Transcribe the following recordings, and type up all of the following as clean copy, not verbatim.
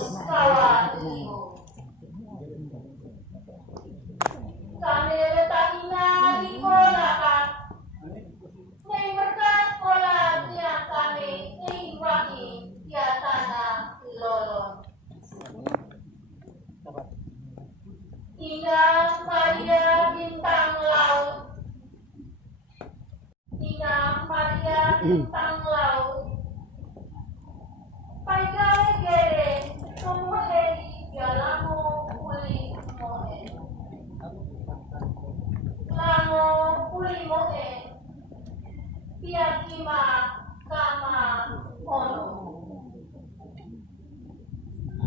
kawanimu. Kami letakina di kolakan, may berkat kola dia kami iwangi dia tanah lolon. Indah Maria bintang laut, Indah Maria bintang laut, paigai gere tumuheri jalamu uli mohe, lamo uli mohe, piakima kama ono.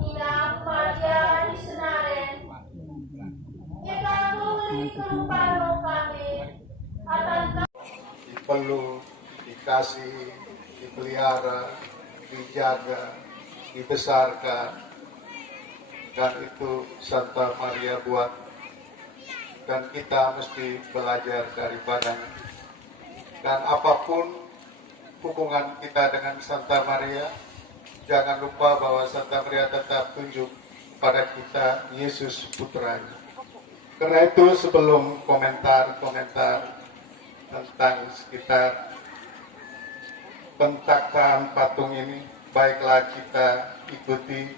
Indah Maria di Senaren, dipeluk, dikasih, dipelihara, dijaga, dibesarkan, dan itu Santa Maria buat, dan kita mesti belajar daripadanya. Dan apapun hubungan kita dengan Santa Maria, jangan lupa bahwa Santa Maria tetap tunjuk pada kita Yesus putranya. Karena itu sebelum komentar-komentar tentang sekitar pentakaan patung ini, baiklah kita ikuti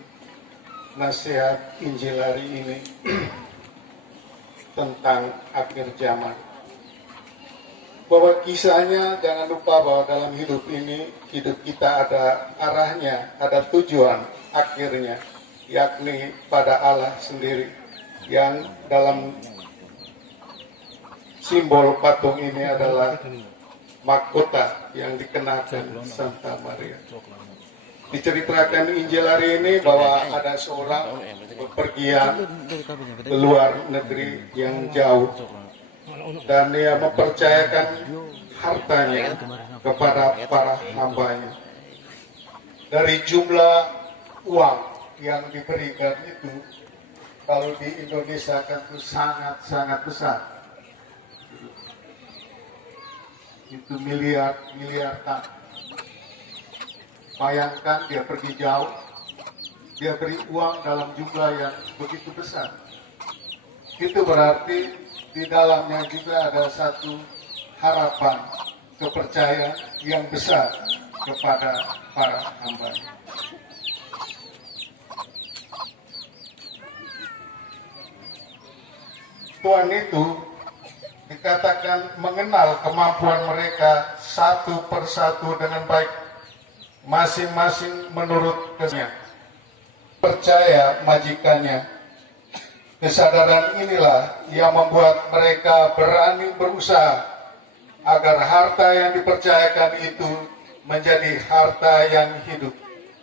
nasihat Injil hari ini tentang akhir zaman. Bahwa kisahnya jangan lupa bahwa dalam hidup ini, hidup kita ada arahnya, ada tujuan akhirnya, yakni pada Allah sendiri. Yang dalam simbol patung ini adalah mahkota yang dikenakan Santa Maria. Diceritakan Injil hari ini bahwa ada seorang bepergian ke luar negeri yang jauh, dan dia mempercayakan hartanya kepada para hambanya. Dari jumlah uang yang diberikan itu, kalau di Indonesia kan itu sangat-sangat besar. Itu miliar tan. Bayangkan dia pergi jauh, dia beri uang dalam jumlah yang begitu besar. Itu berarti di dalamnya juga ada satu harapan, kepercayaan yang besar kepada para hambanya. Tuhan itu dikatakan mengenal kemampuan mereka satu persatu dengan baik, masing-masing menurut kesnya. Percaya majikannya. Kesadaran inilah yang membuat mereka berani berusaha agar harta yang dipercayakan itu menjadi harta yang hidup.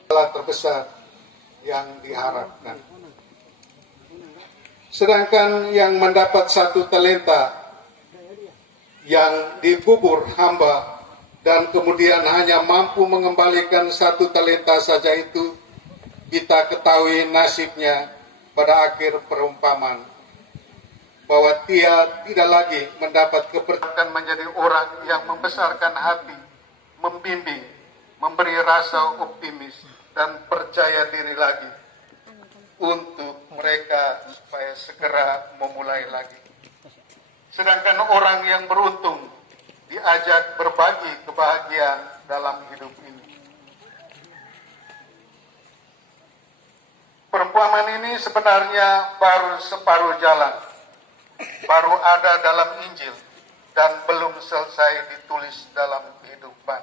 Adalah terbesar yang diharapkan. Sedangkan yang mendapat 1 talenta yang dikubur hamba dan kemudian hanya mampu mengembalikan 1 talenta saja itu, kita ketahui nasibnya pada akhir perumpamaan, bahwa dia tidak lagi mendapat kepercayaan menjadi orang yang membesarkan hati, membimbing, memberi rasa optimis dan percaya diri lagi untuk mereka supaya segera memulai lagi. Sedangkan orang yang beruntung diajak berbagi kebahagiaan dalam hidup ini. Perumpamaan ini sebenarnya baru separuh jalan, baru ada dalam Injil dan belum selesai ditulis dalam kehidupan.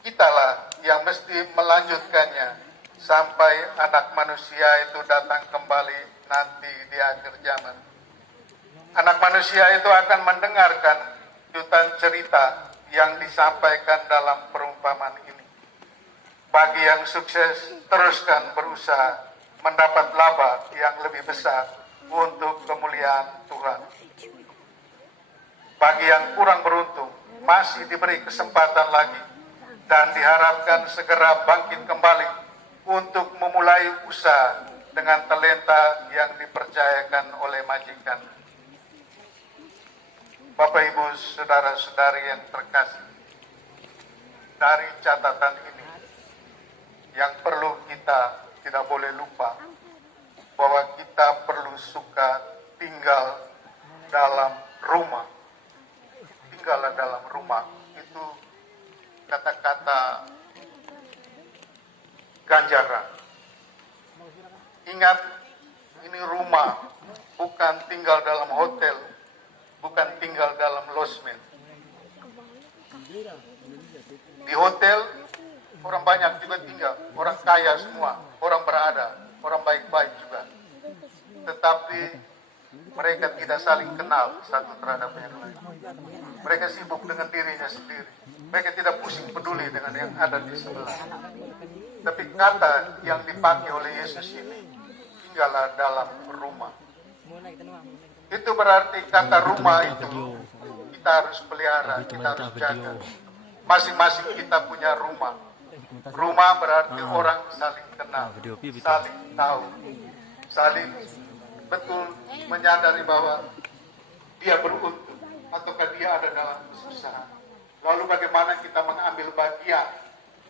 Kitalah yang mesti melanjutkannya sampai anak manusia itu datang kembali nanti di akhir zaman. Anak manusia itu akan mendengarkan jutaan cerita yang disampaikan dalam perumpamaan ini. Bagi yang sukses, teruskan berusaha mendapat laba yang lebih besar untuk kemuliaan Tuhan. Bagi yang kurang beruntung, masih diberi kesempatan lagi dan diharapkan segera bangkit kembali untuk memulai usaha dengan talenta yang dipercayakan oleh majikan. Bapak, Ibu, saudara-saudari yang terkasih, dari catatan ini yang perlu kita tidak boleh lupa bahwa kita perlu suka tinggal dalam rumah. Tinggallah dalam rumah. Itu kata-kata ganjaran. Ingat, ini rumah, bukan tinggal dalam hotel, bukan tinggal dalam losmen. Di hotel, orang banyak juga tinggal, orang kaya semua, orang berada, orang baik-baik juga. Tetapi mereka tidak saling kenal satu terhadap yang lain. Mereka sibuk dengan dirinya sendiri. Mereka tidak pusing peduli dengan yang ada di sebelah. Tapi kata yang dipakai oleh Yesus ini, tinggallah dalam rumah. Itu berarti kata rumah itu kita harus pelihara, kita harus jaga. Masing-masing kita punya rumah. Rumah berarti orang saling kenal, saling tahu, saling betul menyadari bahwa dia beruntung ataukah dia ada dalam kesusahan. Lalu bagaimana kita mengambil bagian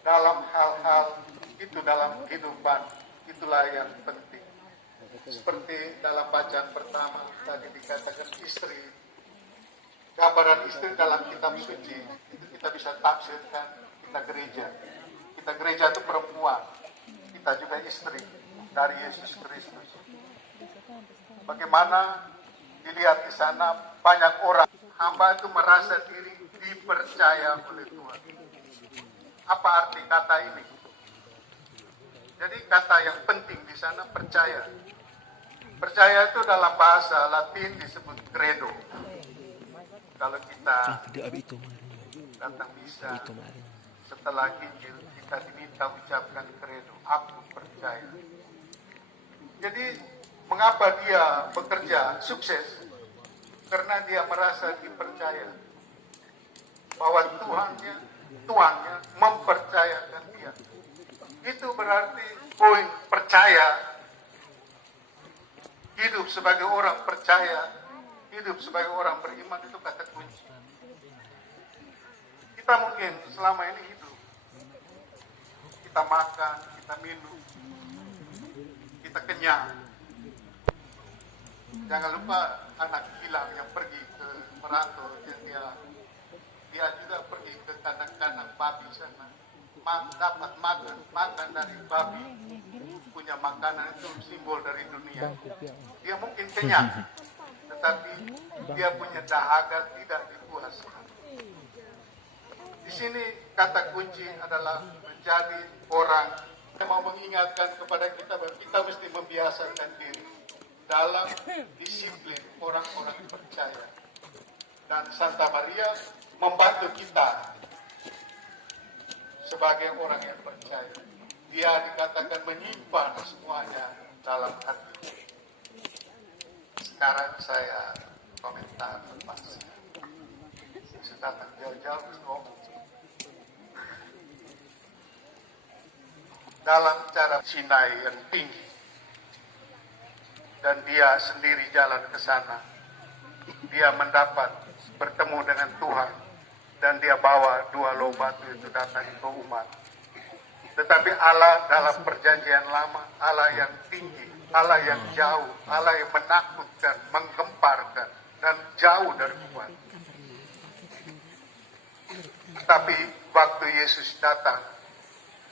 dalam hal-hal itu dalam kehidupan, itulah yang penting. Seperti dalam bacaan pertama tadi dikatakan istri, gambaran istri dalam kitab suci itu kita bisa tafsirkan kita gereja. Kita gereja itu perempuan, kita juga istri dari Yesus Kristus. Bagaimana dilihat di sana banyak orang hamba itu merasa diri dipercaya oleh Tuhan. Apa arti kata ini? Jadi kata yang penting di sana percaya. Percaya itu dalam bahasa Latin disebut credo. Kalau kita datang misa setelah Injil kita diminta ucapkan credo, aku percaya. Jadi mengapa dia bekerja sukses? Karena dia merasa dipercaya bahwa Tuhannya mempercayakan dia. Itu berarti poin percaya. Hidup sebagai orang percaya, hidup sebagai orang beriman itu kata kunci. Kita mungkin selama ini hidup, kita makan, kita minum, kita kenyang. Jangan lupa anak hilang yang pergi ke merantau, dia juga pergi ke kandang-kandang babi sana, dapat makan dari babi, punya makanan itu simbol dari dunia. Dia mungkin kenyang, tetapi dia punya dahaga tidak dipuaskan. Di sini kata kunci adalah menjadi orang yang mau mengingatkan kepada kita bahwa kita mesti membiasakan diri dalam disiplin orang-orang percaya. Dan Santa Maria membantu kita sebagai orang yang percaya. Dia dikatakan menyimpan semuanya dalam hati. Sekarang saya komentar lepas. Saya datang jauh-jauh terus ngomong. Dalam cara Sinai yang tinggi, dan dia sendiri jalan ke sana. Dia mendapat bertemu dengan Tuhan, dan dia bawa 2 loh batu itu datang ke umat. Tetapi Allah dalam perjanjian lama, Allah yang tinggi, Allah yang jauh, Allah yang menakutkan, menggemparkan, dan jauh dari umat. Tapi waktu Yesus datang,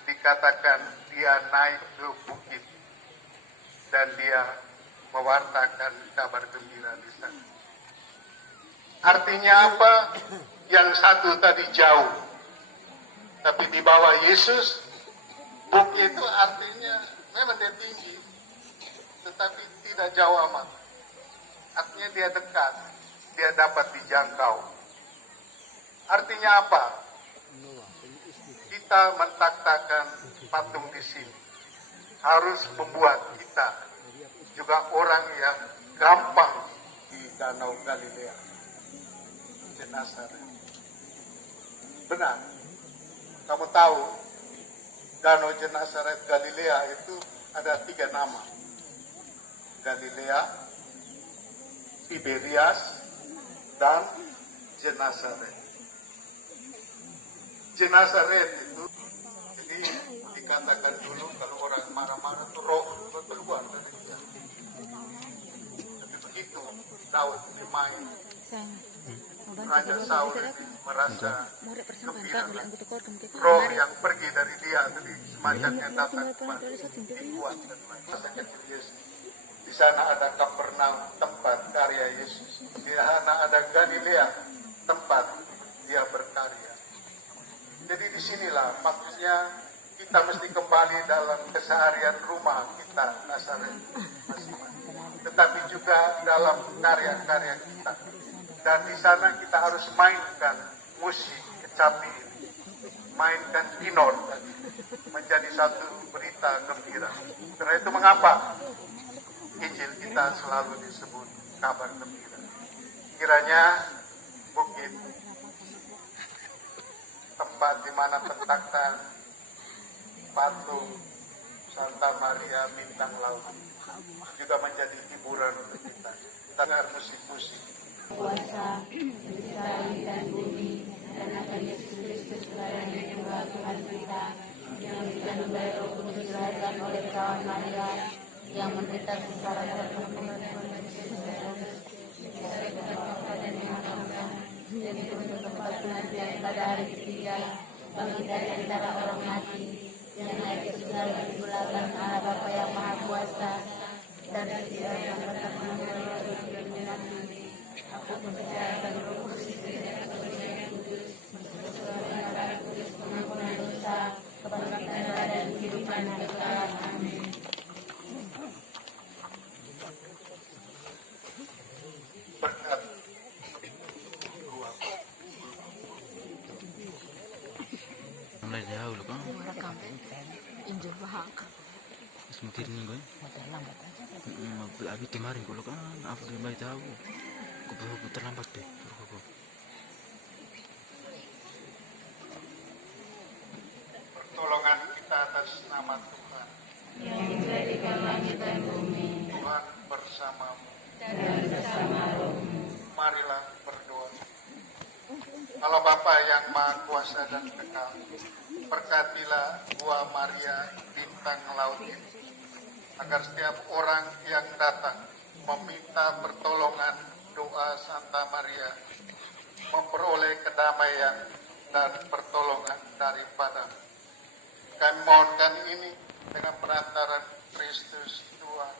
dikatakan dia naik ke bukit, dan dia mewartakan kabar gembira di sana. Artinya apa? Yang satu tadi jauh, tapi di bawah Yesus, bukit itu artinya memang dia tinggi, tetapi tidak jauh amat. Artinya dia dekat, dia dapat dijangkau. Artinya apa? Kita mentaktakan patung di sini harus membuat kita juga orang yang gampang di Danau Galilea, Genesaret. Benar, kamu tahu Danau Genesaret Galilea itu ada 3 nama: Galilea, Tiberias, dan Genesaret. Genesaret itu jadi dikatakan dulu kalau orang marah-marah itu roh keluar dari dia. Tapi begitu Daud bermain, Raja Saul merasa gembira. Roh yang pergi dari dia tadi semacamnya datang kembali, dibuat dan masakan Yesus. Di sana ada Kapernaum, tempat karya Yesus. Di sana ada Galilea, tempat dia berkarya. Jadi disinilah maksudnya kita mesti kembali dalam keseharian rumah kita Nazaret masing-masing. Tetapi juga dalam karya-karya kita. Dan di sana kita harus mainkan musik kecapi, mainkan kinor tadi, menjadi satu berita gembira. Karena itu mengapa Injil kita selalu disebut kabar gembira. Kiranya bukit tempat di mana pentaktan patung Santa Maria Bintang Laut juga menjadi hiburan untuk kita. Kita dengar musik-musik. Kuasa, menciptai dan bumi, dan akan Yesus Kristus keladanya juga Tuhan kita, yang dikandung dari Roh Kudus dilahirkan oleh perawan Maria, yang menderita secara tertentu dan mengamalkan, dan untuk tempat penantian pada hari ketiga, bangkit dari antara orang mati, yang naik ke surga di belakang Allah Bapa yang Maha Kuasa, dan tidak akan tetap menanggung nanti. Aku mempercayakan Roh Kudus dan Kudus, Suara Kudus pengampunan dosa, kebangkitan dan kehidupan kekal. Amin. Berkat mulai jauh loh kan Rekam Injil bahak. semakin nih gue abi kemarin kalau kan aku udah baik tahu aku terlambat deh pertolongan kita atas nama Tuhan Yang menjadikan langit dan bumi, Tuhan bersamamu. dan bersama rohmu. Marilah berdoa. Allah Bapa yang Maha Kuasa dan Kekal, berkatilah buah Maria Bintang Laut ini, agar setiap orang yang datang meminta pertolongan doa Santa Maria memperoleh kedamaian dan pertolongan daripada. Kami mohonkan ini dengan perantaran Kristus Tuhan.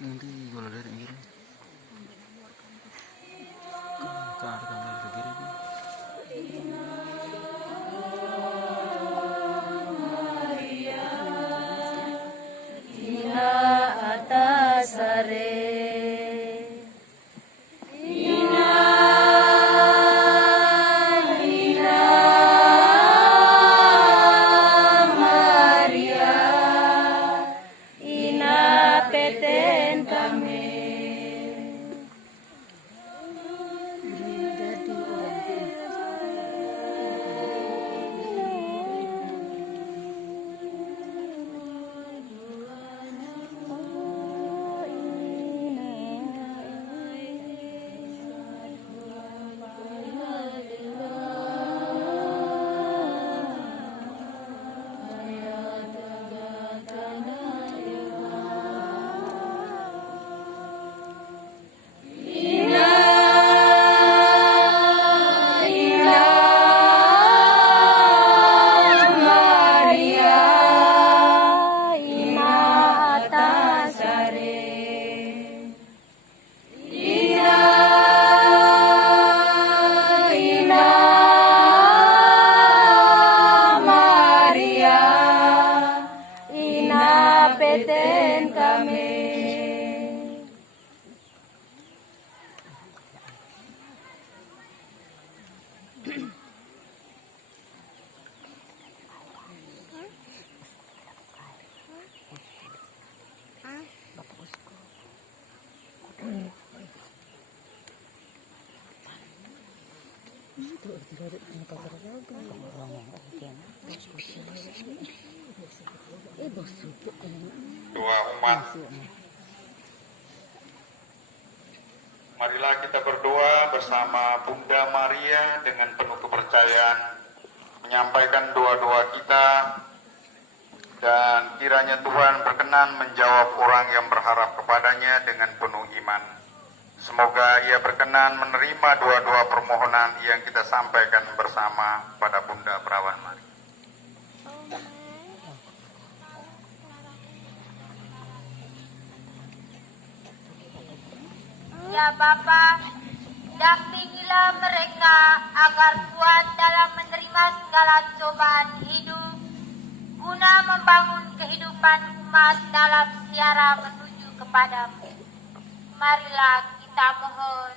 nanti kalau dari kiri kan ada kamera dari kiri Ina atas are, Ina Maria, Ina peten kami. Doa umat. Marilah kita berdoa bersama Bunda Maria dengan penuh kepercayaan, menyampaikan doa-doa kita, dan kiranya Tuhan berkenan menjawab orang yang berharap kepadanya dengan penuh iman. Semoga Ia berkenan menerima doa-doa permohonan yang kita sampaikan bersama pada Bunda Perawan Maria. Ya Bapa, dampingilah mereka agar kuat dalam menerima segala cobaan hidup, guna membangun kehidupan umat dalam ziarah menuju kepadamu. Marilah kita mohon.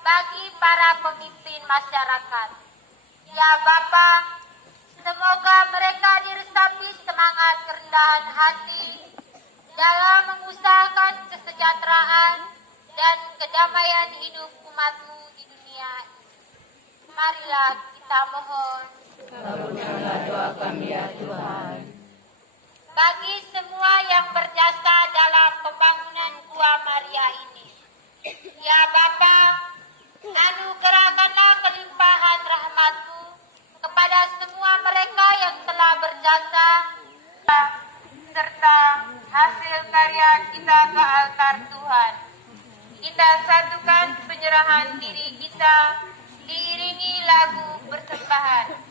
Bagi para pemimpin masyarakat, ya Bapa, semoga mereka diresapi semangat kerendahan hati dalam mengusahakan kesejahteraan dan kedamaian hidup umatmu di dunia ini. Marilah kita mohon. Kabulkanlah doa kami ya Tuhan. Bagi semua yang berjasa dalam pembangunan Gua Maria ini, ya Bapa, anugerahkanlah kelimpahan rahmat-Mu kepada semua mereka yang telah berjasa, serta hasil karya kita ke altar Tuhan. Kita satukan penyerahan diri kita diiringi lagu persembahan.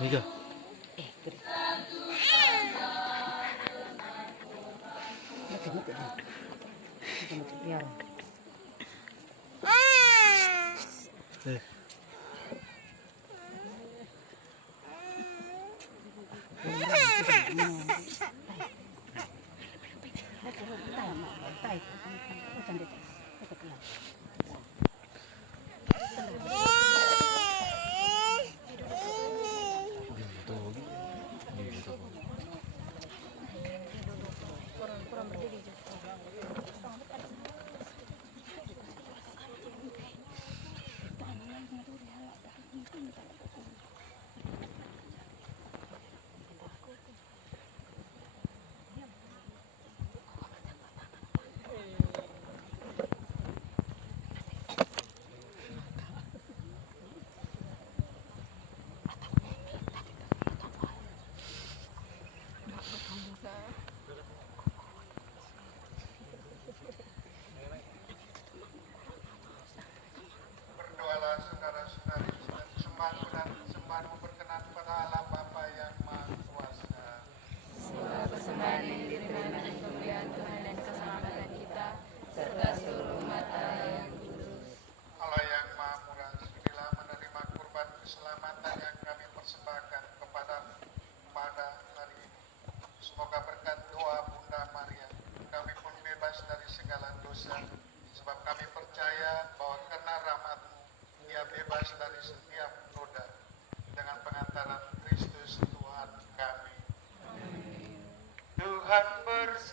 Mega.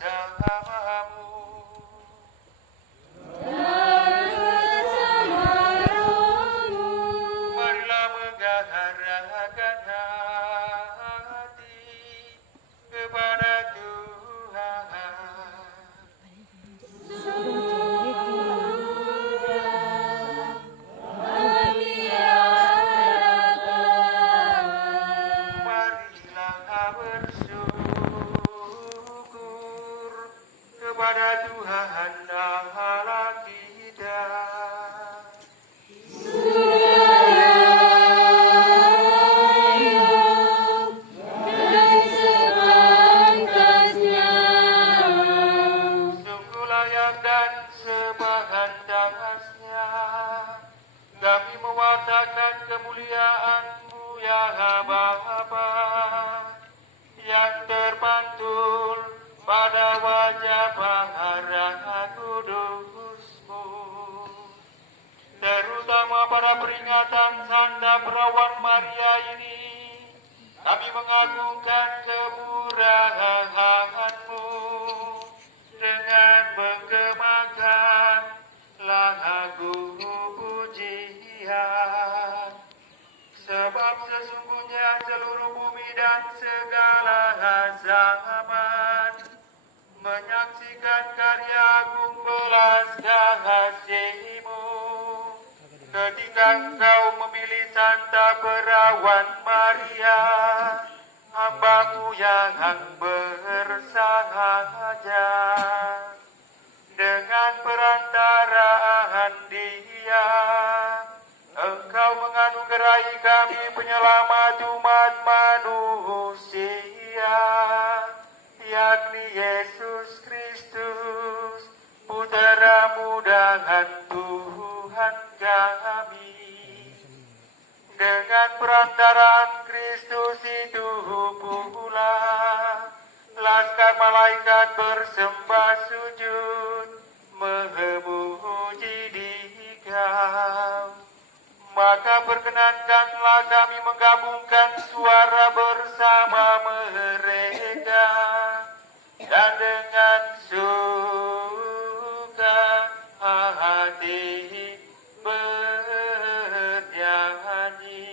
bersamamu. Marilah menggaharakan hati kepada Tuhan. Marilah bersyukur kepada Tuhan Allah kita. Sungguh layak dan sepantasnya kami mewartakan kemuliaan-Mu ya Bapa, yang terpantul pada wajah para kudus-Mu, terutama pada peringatan Santa Perawan Maria ini. Kami mengagungkan kemurahan-Mu dengan menggemakan lagu pujian, sebab sesungguhnya seluruh bumi dan segala zaman menyaksikan karya agung belas kasih-Mu ketika Engkau memilih Santa Perawan Maria, hamba-Mu yang bersahaja. Dengan perantaraan Dia, Engkau menganugerahi kami penyelamat umat manusia, yakni Yesus Kristus, Putra-Mu dan Tuhan kami. Dengan perantaraan Kristus itu pula, laskar malaikat bersembah sujud memuji Dikau. Maka perkenankanlah kami menggabungkan suara bersama mereka, dan dengan suka hati bernyanyi.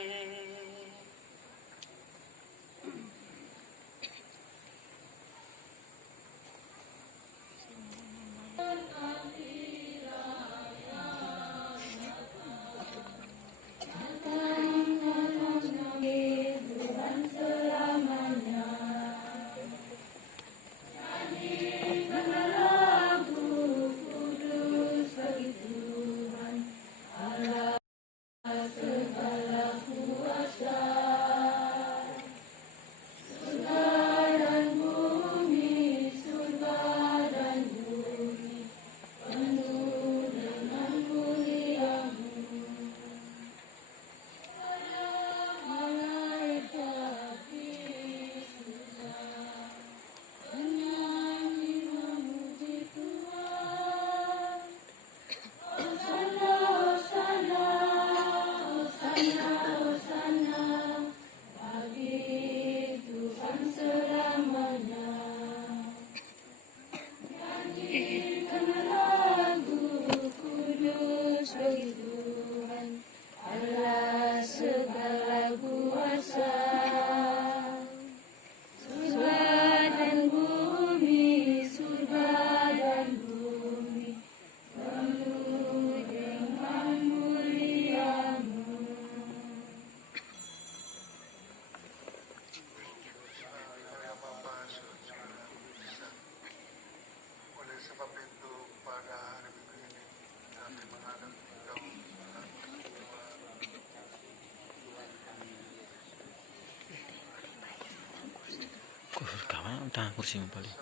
Kawan dah kursi balik.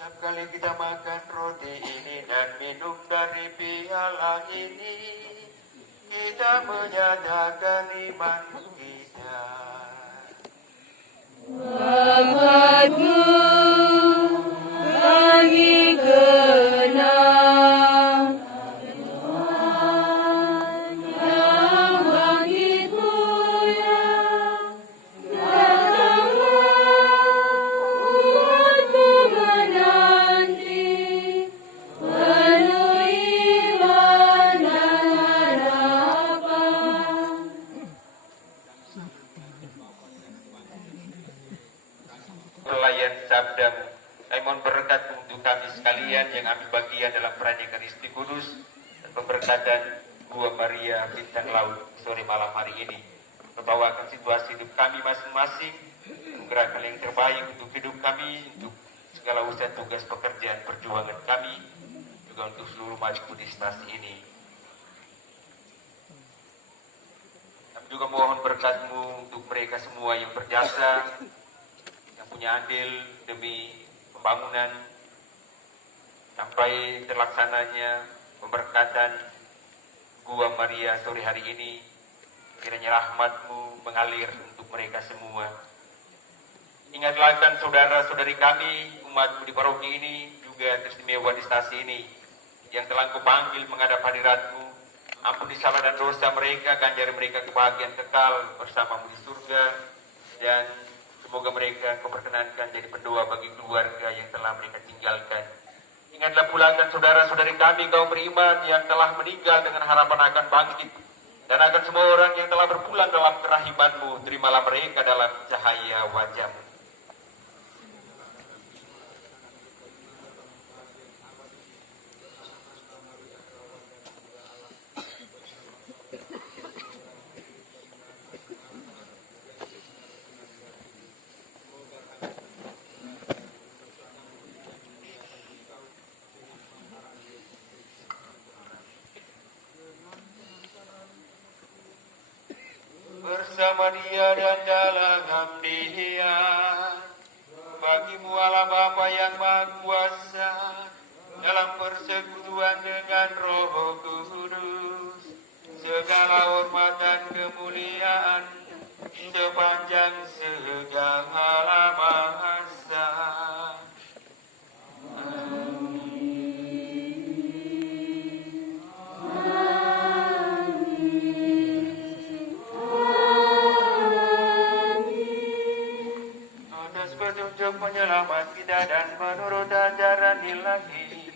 Setiap kali kita makan roti ini dan minum dari piala ini, kita menyatakan iman kita. Bapakku, kami kenal yang bangkit mulia, datanglah umatmu menanti, penuh iman dan harapan. Pelayan sabdamu, kami mohon berkat untuk kami sekalian yang ambil bagian dalam perayaan Ekaristi Kudus dan pemberkatan Gua Maria Bintang Laut sore malam hari ini. Membawakan situasi hidup kami masing-masing, menggerakkan yang terbaik untuk hidup kami, untuk segala usaha tugas pekerjaan perjuangan kami, juga untuk seluruh majku di stasi ini. Kami juga mohon berkat-Mu untuk mereka semua yang berjasa, yang punya andil demi pembangunan sampai terlaksananya pemberkatan Gua Maria sore hari ini. Kiranya rahmat-Mu mengalir untuk mereka semua. Ingatlah kan saudara-saudari kami, umat-Mu di paroki ini, juga teristimewa di stasi ini, yang telah Engkau panggil menghadap hadirat-Mu. Ampuni salah dan dosa mereka, ganjari mereka kebahagiaan kekal bersama-Mu di surga, dan semoga mereka Engkau perkenankan jadi pendoa bagi keluarga yang telah mereka tinggalkan. Ingatlah pula kan saudara-saudari kami kaum beriman yang telah meninggal dengan harapan akan bangkit, dan akan semua orang yang telah berpulang dalam kerahiman-Mu, terimalah mereka dalam cahaya wajah-Mu. Bersama Dia dan dalam Dia, bagi-Mu Allah Bapa yang Maha Kuasa, dalam persekutuan dengan Roh Kudus, segala hormat dan kemuliaan sepanjang segala masa. Petunjuk penyelamat kita dan menurut ajaran ilahi.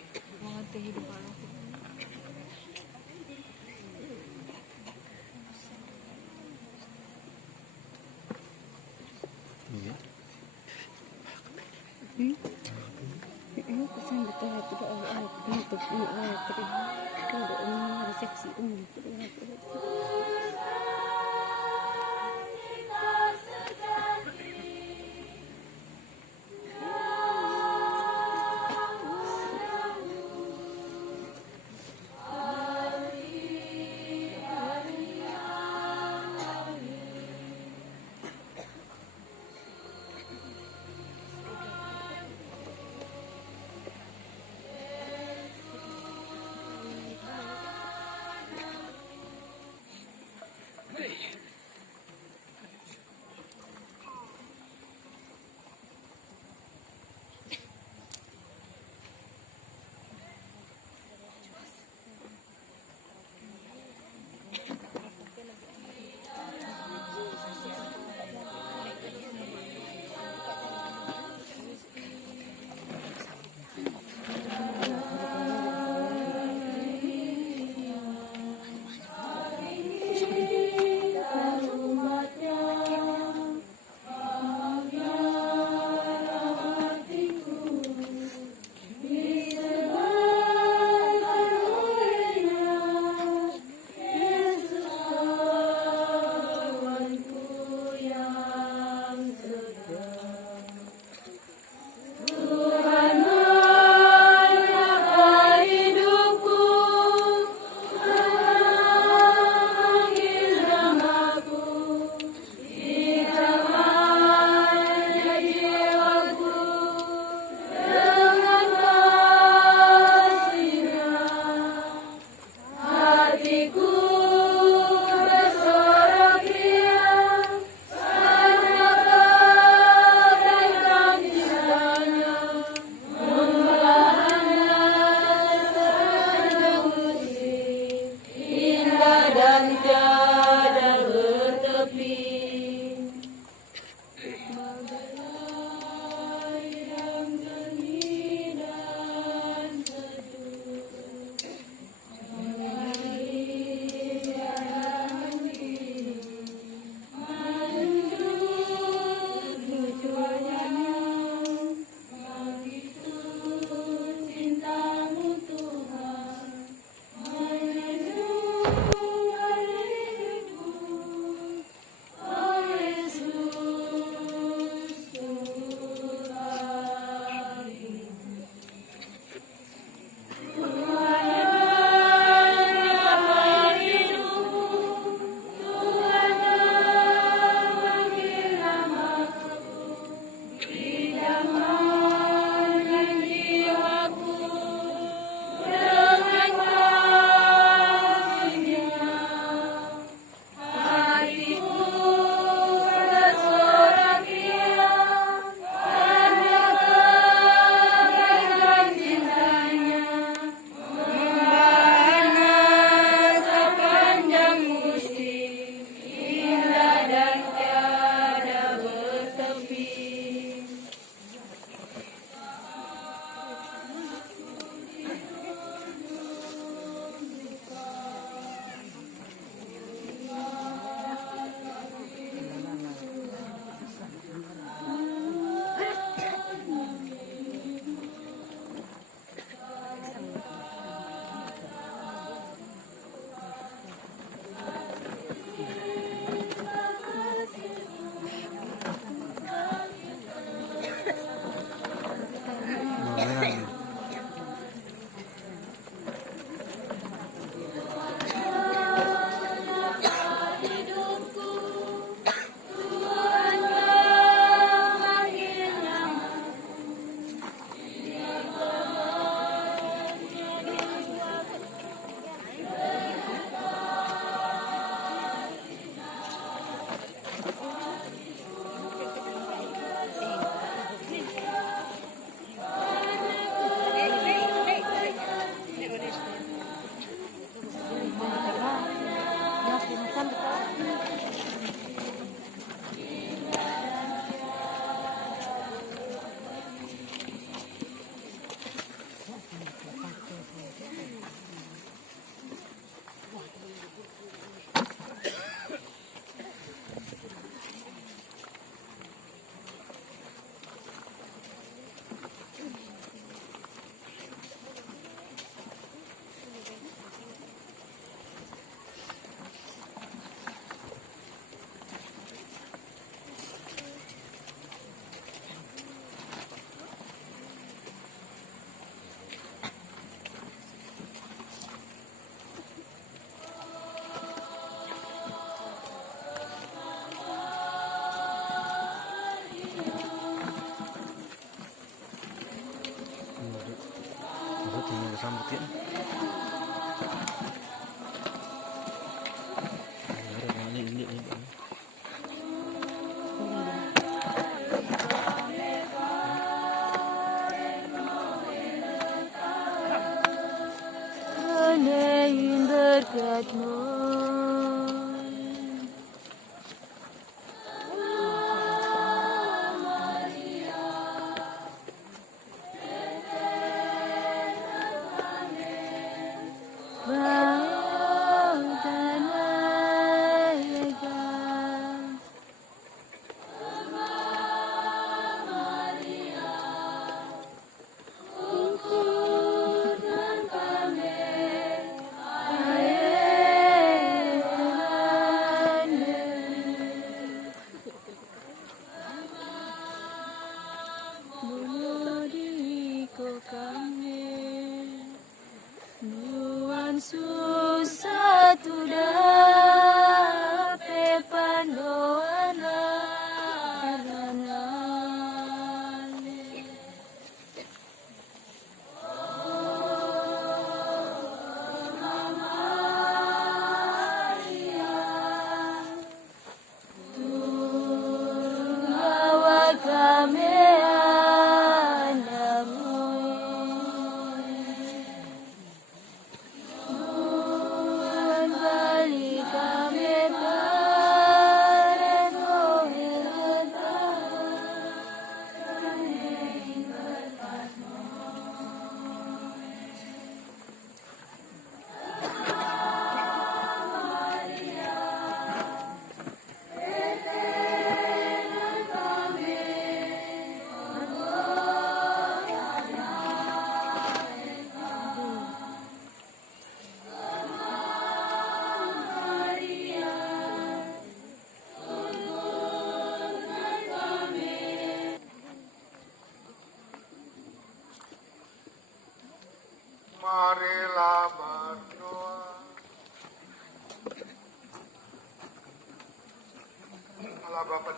Sambut ya. Ini.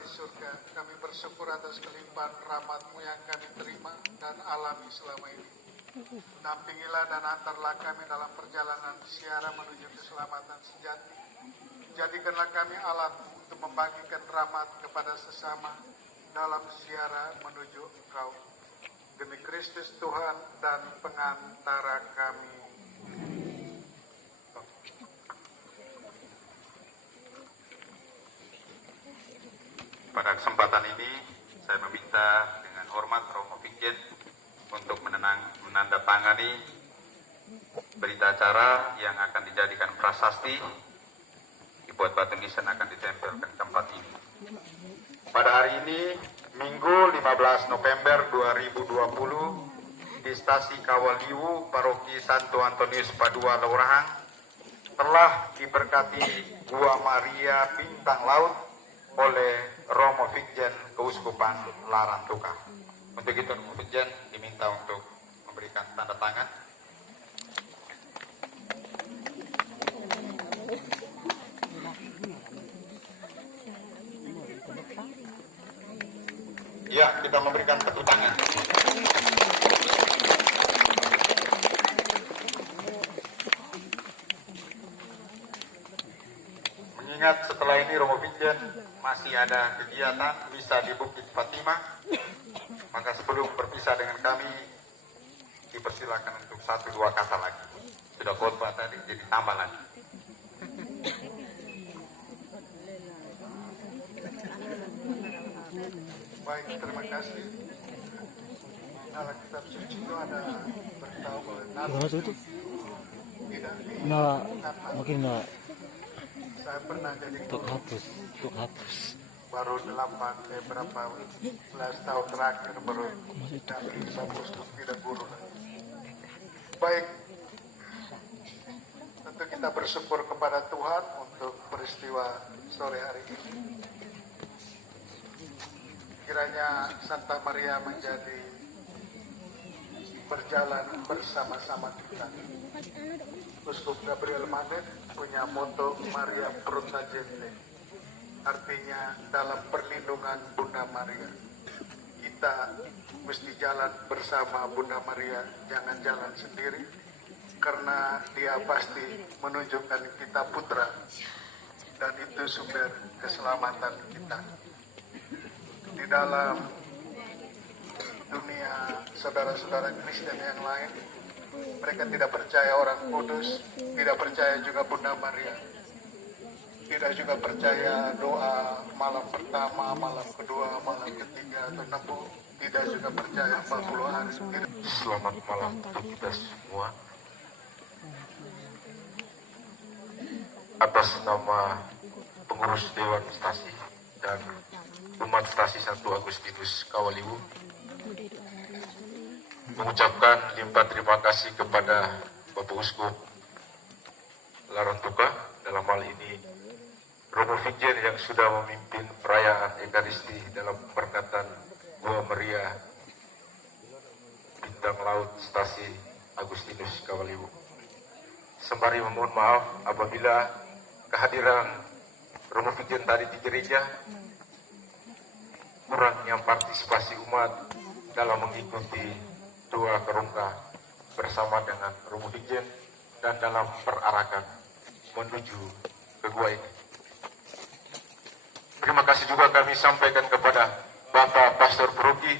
di surga, kami bersyukur atas kelimpahan rahmat-Mu yang kami terima dan alami selama ini. Dampingilah dan antarlah kami dalam perjalanan siara menuju keselamatan sejati. Jadikanlah kami alat untuk membagikan rahmat kepada sesama dalam siara menuju Engkau. Demi Kristus Tuhan dan pengantara kami. Pada kesempatan ini, saya meminta dengan hormat Romo Fikjen untuk menandatangani berita acara yang akan dijadikan prasasti, dibuat batu nisan akan ditempelkan di tempat ini. Pada hari ini, Minggu 15 November 2020, di Stasi Kawaliwu, Paroki Santo Antonius Padua Laurahang, telah diberkati Gua Maria Bintang Laut oleh Romo Fikjen Keuskupan Larantuka. Untuk itu Romo Fikjen diminta untuk memberikan tanda tangan. Ya, kita memberikan tepuk tangan. Mengingat setelah ini Romo Fikjen masih ada kegiatan misa di Bukit Fatimah, maka sebelum berpisah dengan kami dipersilakan untuk 1-2 kata lagi. Sudah khotbah tadi, jadi tambah lagi. Baik, terima kasih. Dalam kitab suci itu ada beritahu bahwa Nabi tidak mungkin saya pernah jadi untuk guru. hapus. Baru berapa belas tahun terakhir baru kami bisa untuk tidak guru. Baik, tentu kita bersyukur kepada Tuhan untuk peristiwa sore hari ini. Kiranya Santa Maria menjadi berjalan bersama-sama kita. Uskup Gabriel Manet punya moto Maria Protegente, artinya dalam perlindungan Bunda Maria. Kita mesti jalan bersama Bunda Maria, jangan jalan sendiri, karena dia pasti menunjukkan kita putra, dan itu sumber keselamatan kita. Di dalam dunia saudara-saudara Kristen yang lain, mereka tidak percaya orang kudus, tidak percaya juga Bunda Maria, tidak juga percaya doa malam pertama, malam kedua, malam ketiga atau nebu, tidak juga percaya 40 hari. Selamat malam untuk kita semua. Atas nama pengurus Dewan Stasi dan umat Stasi Santo Agustinus Kawaliwu, mengucapkan limpah terima kasih kepada Bapak Uskup Larantuka, dalam hal ini Romo Fikjen yang sudah memimpin perayaan Ekaristi dalam perkataan Gua Maria Bintang Laut Stasi Agustinus Kawaliwu. Sembari memohon maaf apabila kehadiran Romo Fikjen tadi di gereja kurangnya partisipasi umat dalam mengikuti doa kerungka bersama dengan Romo Fikjen dan dalam perarakan menuju ke gua ini. Terima kasih juga kami sampaikan kepada Bapak Pastor Paroki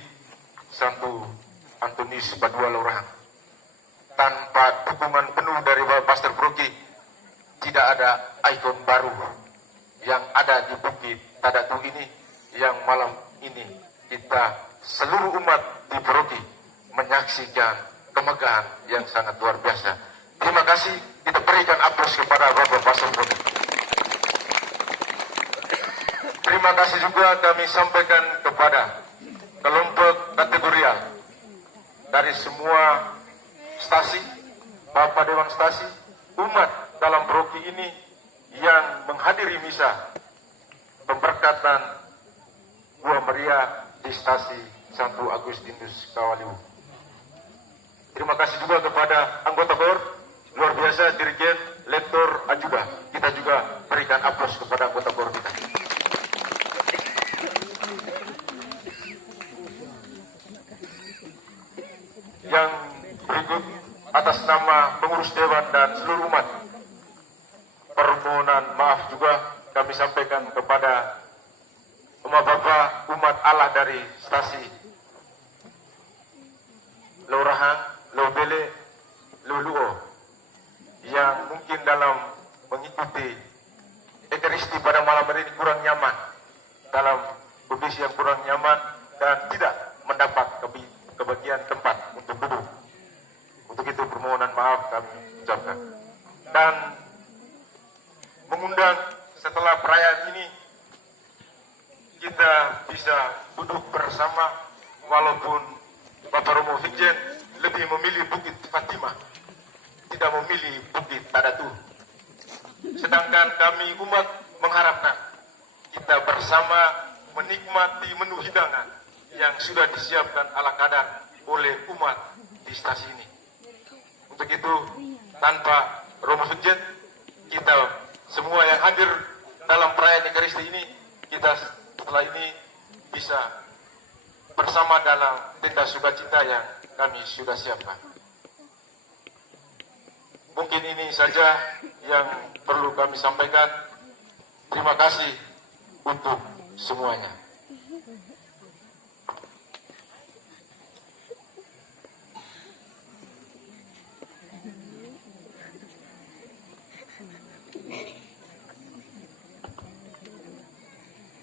Santo Antonius Padua Laurahang. Tanpa dukungan penuh dari Bapak Pastor Paroki, tidak ada ikon baru yang ada di Bukit Tadatu ini, yang malam ini kita seluruh umat di Paroki menyaksikan kemegahan yang sangat luar biasa. Terima kasih, kita berikan aplaus kepada Bapak Pastor Paroki. Terima kasih juga kami sampaikan kepada kelompok kategorial dari semua stasi, Bapak Dewan Stasi, umat dalam Paroki ini yang menghadiri misa pemberkatan Gua Maria di Stasi Santo Agustinus Kawaliwu. Terima kasih juga kepada anggota KOR, luar biasa, Dirjen, Lektor, Ajuda. Kita juga berikan aplaus kepada anggota KOR kita. dan seluruh umat. Permohonan maaf juga kami sampaikan kepada umat Bapak, umat Allah dari stasi Lurahan, Lobele, Luluo yang mungkin dalam mengikuti Ekaristi pada malam hari ini kurang nyaman, dalam kondisi yang kurang nyaman dan tidak mendapat kebagian tempat untuk duduk. Untuk itu permohonan maaf kami ucapkan. Dan mengundang setelah perayaan ini kita bisa duduk bersama, walaupun Bapak Romo Vijen lebih memilih Bukit Fatimah, tidak memilih Bukit Tadatu. Sedangkan kami umat mengharapkan kita bersama menikmati menu hidangan yang sudah disiapkan ala kadar oleh umat di stasi ini. Untuk itu, tanpa Romo Vijen, kita semua yang hadir dalam perayaan Ekaristi ini, kita setelah ini bisa bersama dalam tenda sukacita yang kami sudah siapkan. Mungkin ini saja yang perlu kami sampaikan. Terima kasih untuk semuanya.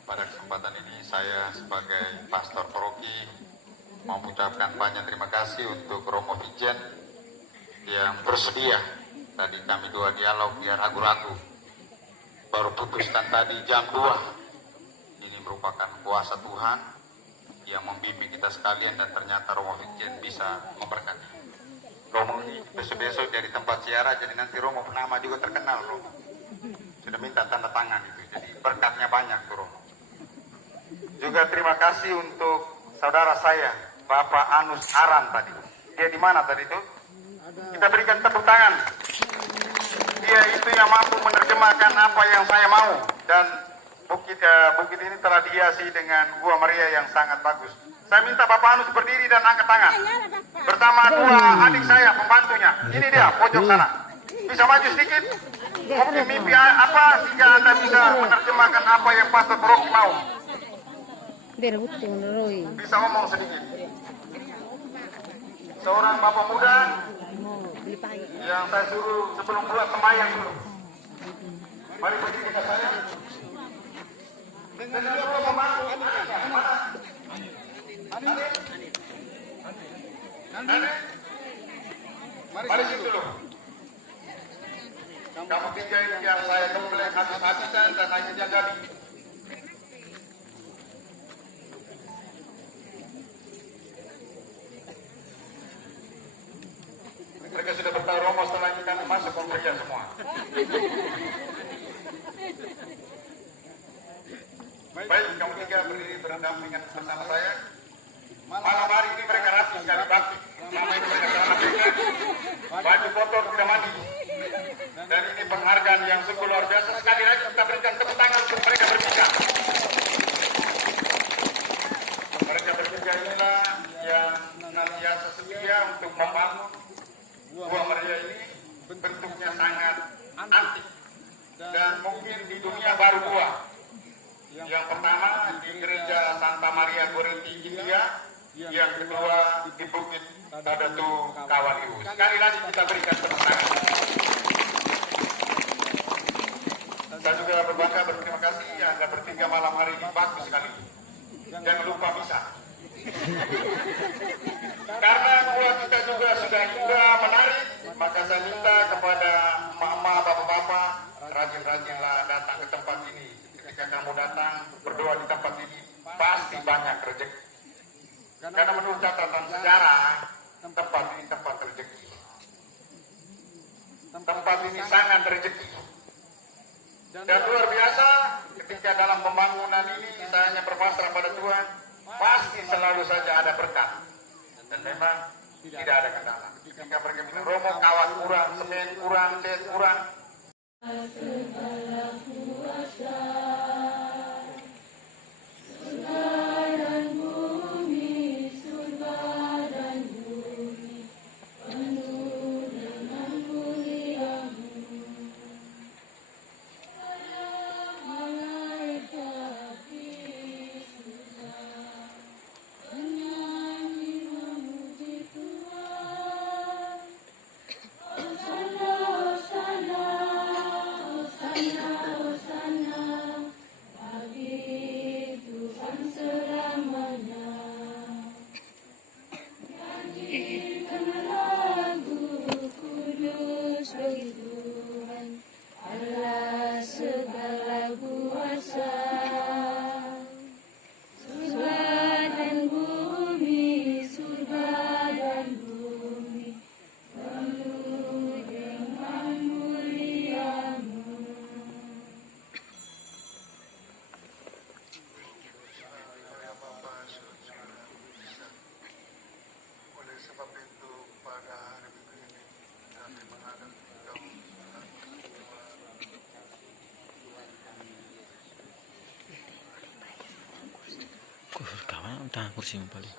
Pada kesempatan ini saya sebagai pastor paroki mau mengucapkan banyak terima kasih untuk Romo Vijen yang bersedia. Tadi kami dua dialog biar ragu-ragu, baru putuskan tadi jam 2. Ini merupakan kuasa Tuhan yang membimbing kita sekalian, dan ternyata Romo Vijen bisa memberkati. Romo ini besok-besok dari tempat siara, jadi nanti Romo nama juga terkenal. Romo sudah minta tanda tangan itu, jadi berkatnya banyak tuh Romo. Juga terima kasih untuk saudara saya, Bapak Anus Aran tadi. Dia di mana tadi itu? Kita berikan tepuk tangan. Dia itu yang mampu menerjemahkan apa yang saya mau, dan bukit ini telah dihiasi dengan Gua Maria yang sangat bagus. Saya minta Bapak Anus berdiri dan angkat tangan bersama dua adik saya pembantunya. Ini dia pojok sana. Bisa maju sedikit. Mimpi apa sehingga Anda bisa menerjemahkan apa yang Pastor Rocky mau? Bisa ngomong sedikit. Seorang bapak muda yang saya suruh sebelum pulang sembahyang dulu. Mari pergi kita saya. Dengan dua pembantu. Mari situ dulu. Kamu tiga ini yang saya komplain habis-habisan dan akhirnya gali. Mereka sudah bertahu Romo setelah ini kami masuk kompleknya semua. Baik, kamu tiga berdiri berdampingan bersama saya. Malam hari ini mereka rapi sekali bakti. Selama ini mereka selamat tinggal. Baju kotor tidak mandi. Dan ini penghargaan yang sungguh luar biasa. Sekali lagi kita berikan tepuk tangan untuk mereka bertiga. Mereka bertiga inilah yang senantiasa setia untuk membangun Gua Maria ini. Bentuknya sangat antik dan mungkin di dunia baru dua. Yang pertama di gereja Santa Maria Goretti India, yang kedua di Bukit Tadatu Kawaliu. Sekali lagi kita berikan tepuk tangan. Saya juga berbangga, berterima kasih Anda bertiga malam hari ini bagus sekali. Jangan lupa bisa. Karena gua kita juga sudah menarik, maka saya minta kepada mama, bapak-bapak, rajin-rajinlah datang ke tempat ini. Ketika kamu datang berdoa di tempat ini, pasti banyak rezeki. Karena menurut catatan sejarah, tempat ini tempat rezeki. Tempat ini sangat rezeki. Dan luar biasa, ketika dalam pembangunan ini saya hanya berpasrah pada Tuhan, pasti selalu saja ada berkat. Dan memang tidak ada kendala. Ketika mereka bilang, Romo kawat kurang, semen kurang, set kurang. Dah kursi paling.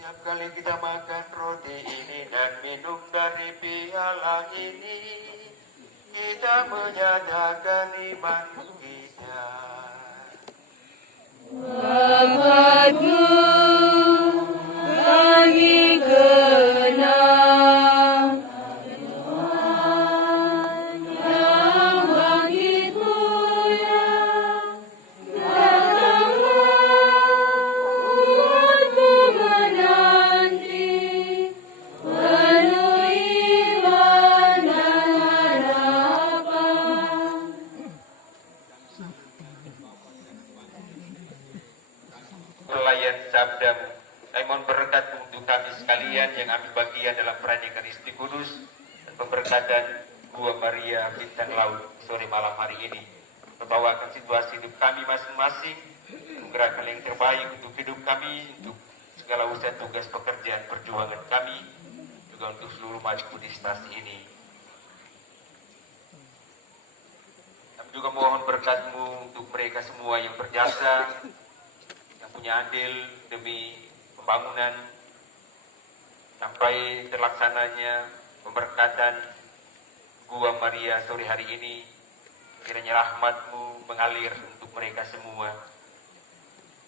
Setiap kali kita makan roti ini dan minum dari piala ini, kita menyatakan iman kita. Bapakku, kami kenal yang bangkit mulia, datanglah umatmu menanti, penuh iman dan harapan. Pelayan sabdamu, kami mohon berkat untuk kami sekalian yang ambil bagian dalam perayaan Isti Kudus dan pemberkatan Gua Maria Bintang Laut sore malam hari ini. Membawakan situasi hidup kami masing-masing, menggerakkan yang terbaik untuk hidup kami, untuk segala usaha tugas pekerjaan perjuangan kami, juga untuk seluruh umat Kudus ini. Kami juga mohon berkat-Mu untuk mereka semua yang berjasa, yang punya andil demi pembangunan sampai terlaksananya pemberkatan Gua Maria sore hari ini. Kiranya rahmat-Mu mengalir untuk mereka semua.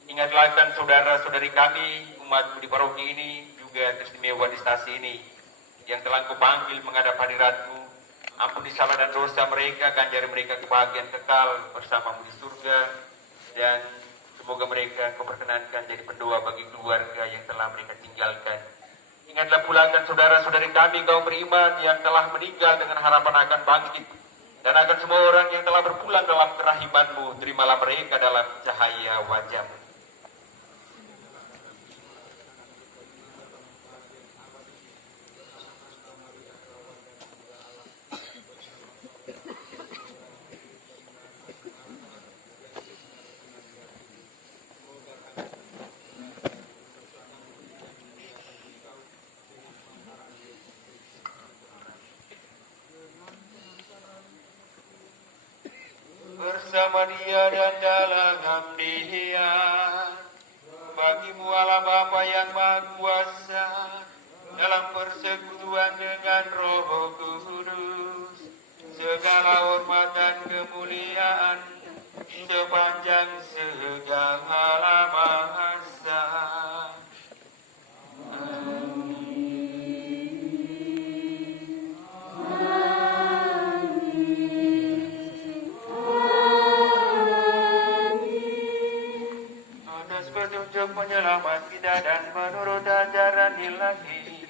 Ingatlah akan saudara-saudari kami, umat di paroki ini, juga teristimewa di stasi ini, yang telah Engkau panggil menghadap hadirat-Mu. Ampuni salah dan dosa mereka, ganjari mereka kebahagiaan kekal bersama-Mu di surga, dan semoga mereka Kau perkenankan jadi pendoa bagi keluarga yang telah mereka tinggalkan. Ingatlah pula akan saudara-saudari kami kaum beriman yang telah meninggal dengan harapan akan bangkit, dan akan semua orang yang telah berpulang dalam kerahiman-Mu, terimalah mereka dalam cahaya wajah-Mu. Bersama Dia dan dalam Dia, bagi-Mu Allah Bapa yang Maha Kuasa, dalam persekutuan dengan Roh Kudus, segala hormat dan kemuliaan sepanjang segala masa. Petunjuk penyelamat kita dan menurut ajaran ilahi,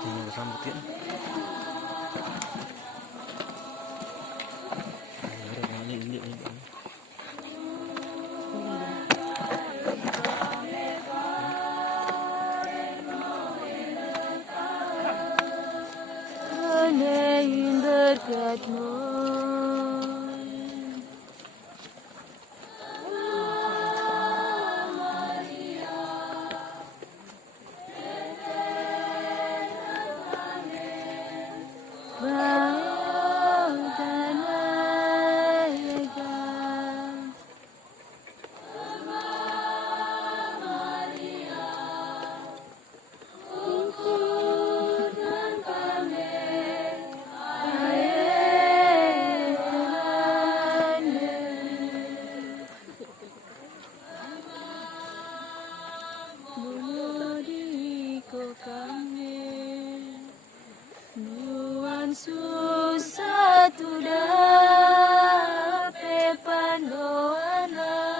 tinggal sambut ya. Ini. Susah tu dapat pandoana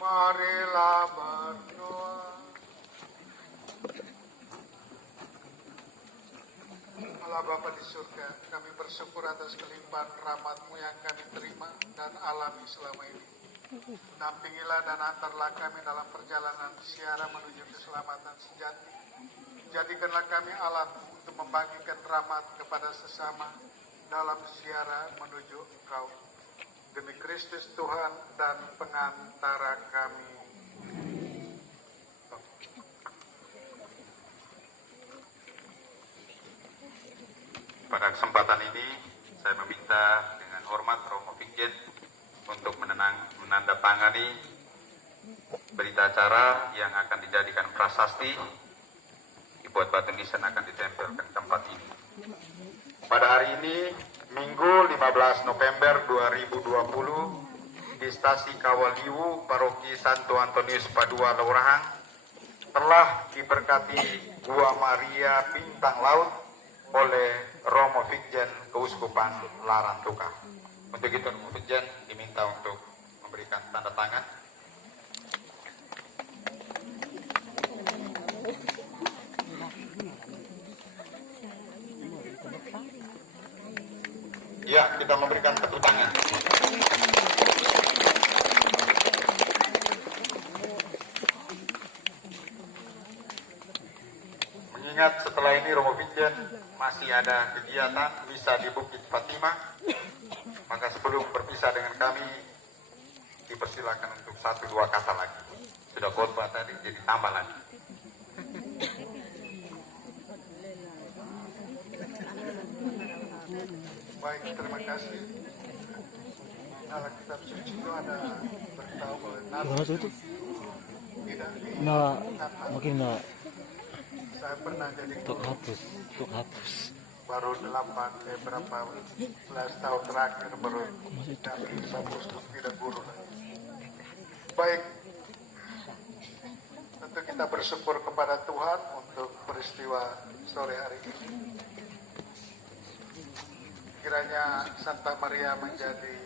Marilah berdoa. Allah Bapa di surga, kami bersyukur atas kelimpahan rahmat-Mu yang kami terima dan alami selama ini. Dampingilah dan antarlah kami dalam perjalanan siara menuju keselamatan sejati. Jadikanlah kami alat untuk membagikan rahmat kepada sesama dalam siara menuju Engkau. Demi Kristus Tuhan dan pengantara kami. Pada kesempatan ini, saya meminta dengan hormat Romo Vigjen untuk menandatangani berita acara yang akan dijadikan prasasti, dibuat batu nisan akan ditempelkan tempat ini. Pada hari ini, Minggu 15 November 2020, di Stasi Kawaliwu, Paroki Santo Antonius Padua Laurahang, telah diberkati Gua Maria Bintang Laut oleh Romo Vigjen Keuskupan Larantuka. Untuk itu Romo Vigjen diminta untuk memberikan tanda tangan. Ya, kita memberikan tepuk tangan. Mengingat setelah ini Romo Vigjen masih ada kegiatan bisa di Bukit Fatimah, maka sebelum berpisah dengan kami, dipersilakan untuk 1-2 kata lagi. Sudah khotbah tadi, jadi tambah lagi. Baik, terima kasih. Dalam kitab suci itu ada beritahu oleh Nabi tidak Mungkin saya pernah jadi untuk hapus. baru 11 tahun terakhir baru tidak guru. Baik, tentu kita bersyukur kepada Tuhan untuk peristiwa sore hari ini. Kiranya Santa Maria menjadi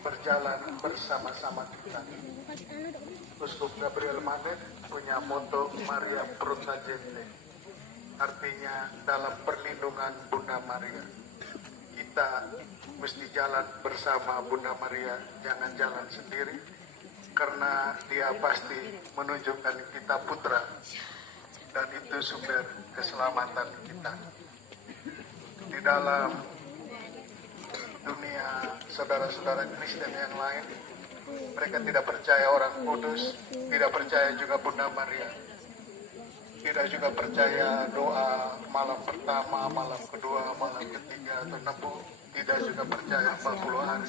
berjalan bersama-sama kita. Uskup Gabriel Manet punya moto Maria Protegente, artinya dalam perlindungan Bunda Maria. Kita kita mesti jalan bersama Bunda Maria, jangan jalan sendiri, karena dia pasti menunjukkan kita putra, dan itu sumber keselamatan kita. Di dalam dunia saudara-saudara Kristen yang lain, mereka tidak percaya orang kudus, tidak percaya juga Bunda Maria, tidak juga percaya doa malam pertama, malam kedua, malam ketiga atau nebu, tidak juga percaya 40 hari.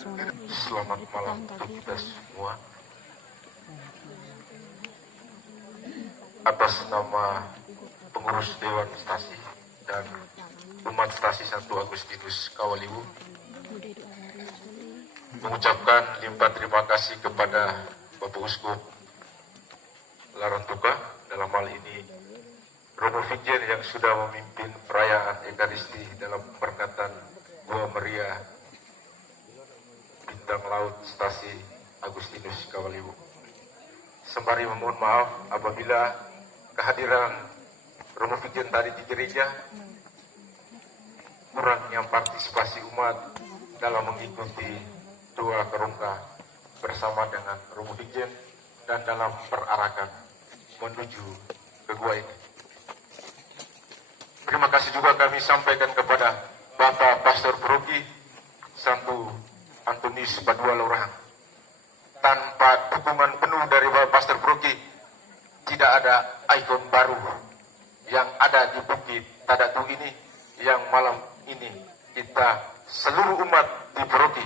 Selamat malam untuk kita semua. Atas nama pengurus Dewan Stasi dan umat Stasi 1 Agustinus Kawaliwu, mengucapkan limpah terima kasih kepada Bapak Uskup Larantuka, dalam hal ini Romo Vigjen yang sudah memimpin perayaan Ekaristi dalam perkataan Gua Maria Bintang Laut Stasi Agustinus Kawaliwu. Sembari memohon maaf apabila kehadiran Romo Vigjen tadi di gereja kurangnya partisipasi umat dalam mengikuti doa kerongka bersama dengan Romo Vigjen dan dalam perarakan menuju ke gua ini. Terima kasih juga kami sampaikan kepada Bapak Pastor Paroki Santo Antonius Padua Laurahan. Tanpa dukungan penuh dari Bapak Pastor Paroki, tidak ada ikon baru yang ada di Bukit Tadatu ini, yang malam ini kita seluruh umat di Paroki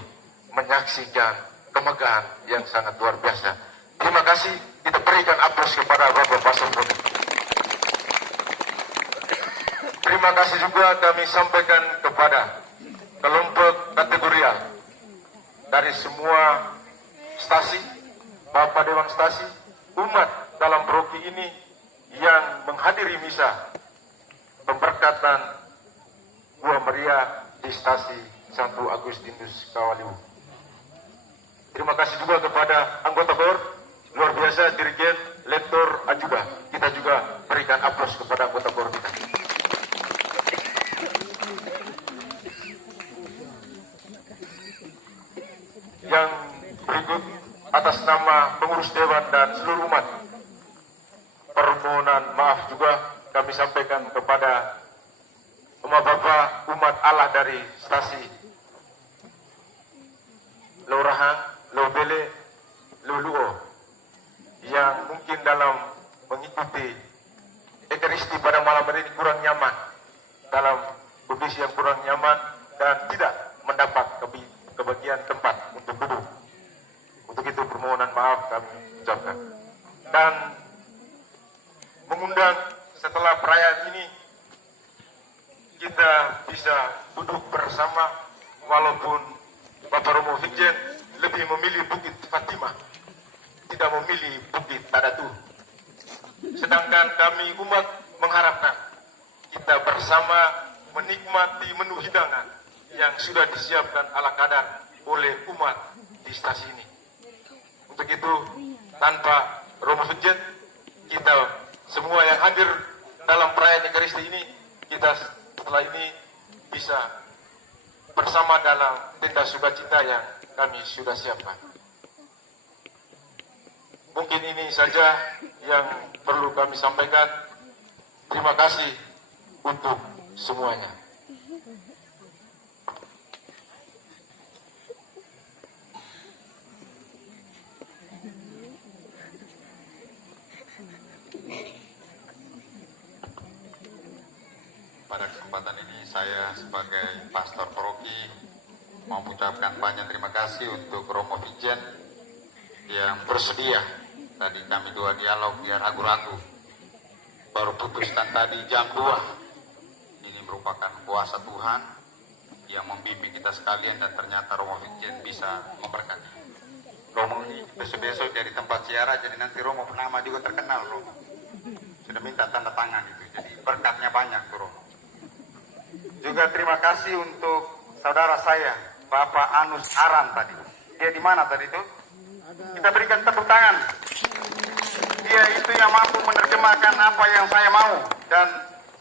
menyaksikan kemegahan yang sangat luar biasa. Terima kasih, kita berikan aplaus kepada Bapak Pastor Paroki. Terima kasih juga kami sampaikan kepada kelompok kategorial dari semua stasi, Bapak Dewan Stasi, umat dalam paroki ini yang menghadiri misa pemberkatan Gua Maria di Stasi 1 Agustinus Kawaliwu. Terima kasih juga kepada anggota BOR, luar biasa, Dirjen, Lektor, Ajuda. Kita juga berikan aplaus kepada anggota BOR kita. Yang berikut, atas nama pengurus dewan dan seluruh umat, permohonan maaf juga kami sampaikan kepada umat Bapak, umat Allah dari Stasi Laurahan, Lobele, Luluo, yang mungkin dalam mengikuti Ekaristi pada malam hari ini kurang nyaman, dalam kondisi yang kurang nyaman dan tidak mendapat kebagian tempat untuk duduk. Untuk itu permohonan maaf kami ucapkan. Dan mengundang setelah perayaan ini kita bisa duduk bersama, walaupun Bapak Romo Vigjen lebih memilih Bukit Fatimah, tidak memilih Bukit Tadatu. Sedangkan kami umat mengharapkan kita bersama menikmati menu hidangan yang sudah disiapkan ala kadar oleh umat di stasi ini. Untuk itu, tanpa Romo Vigjen, kita semua yang hadir dalam perayaan Ekaristi ini, kita setelah ini bisa bersama dalam tenda sukacita yang kami sudah siapkan. Mungkin ini saja yang perlu kami sampaikan. Terima kasih untuk semuanya. Pada kesempatan ini saya sebagai Pastor Paroki mau mengucapkan banyak terima kasih untuk Romo Vigjen yang bersedia. Tadi kami dua dialog biar ragu-ragu, baru putuskan tadi jam 2. Ini merupakan kuasa Tuhan yang membimbing kita sekalian, dan ternyata Romo Vigjen bisa memberkati. Romo ini besok-besok jadi tempat siara, jadi nanti Romo nama juga terkenal. Romo sudah minta tanda tangan itu, jadi berkatnya banyak tuh Romo. Juga terima kasih untuk saudara saya, Bapak Anus Aran tadi. Dia di mana tadi itu? Kita berikan tepuk tangan. Dia itu yang mampu menerjemahkan apa yang saya mau. Dan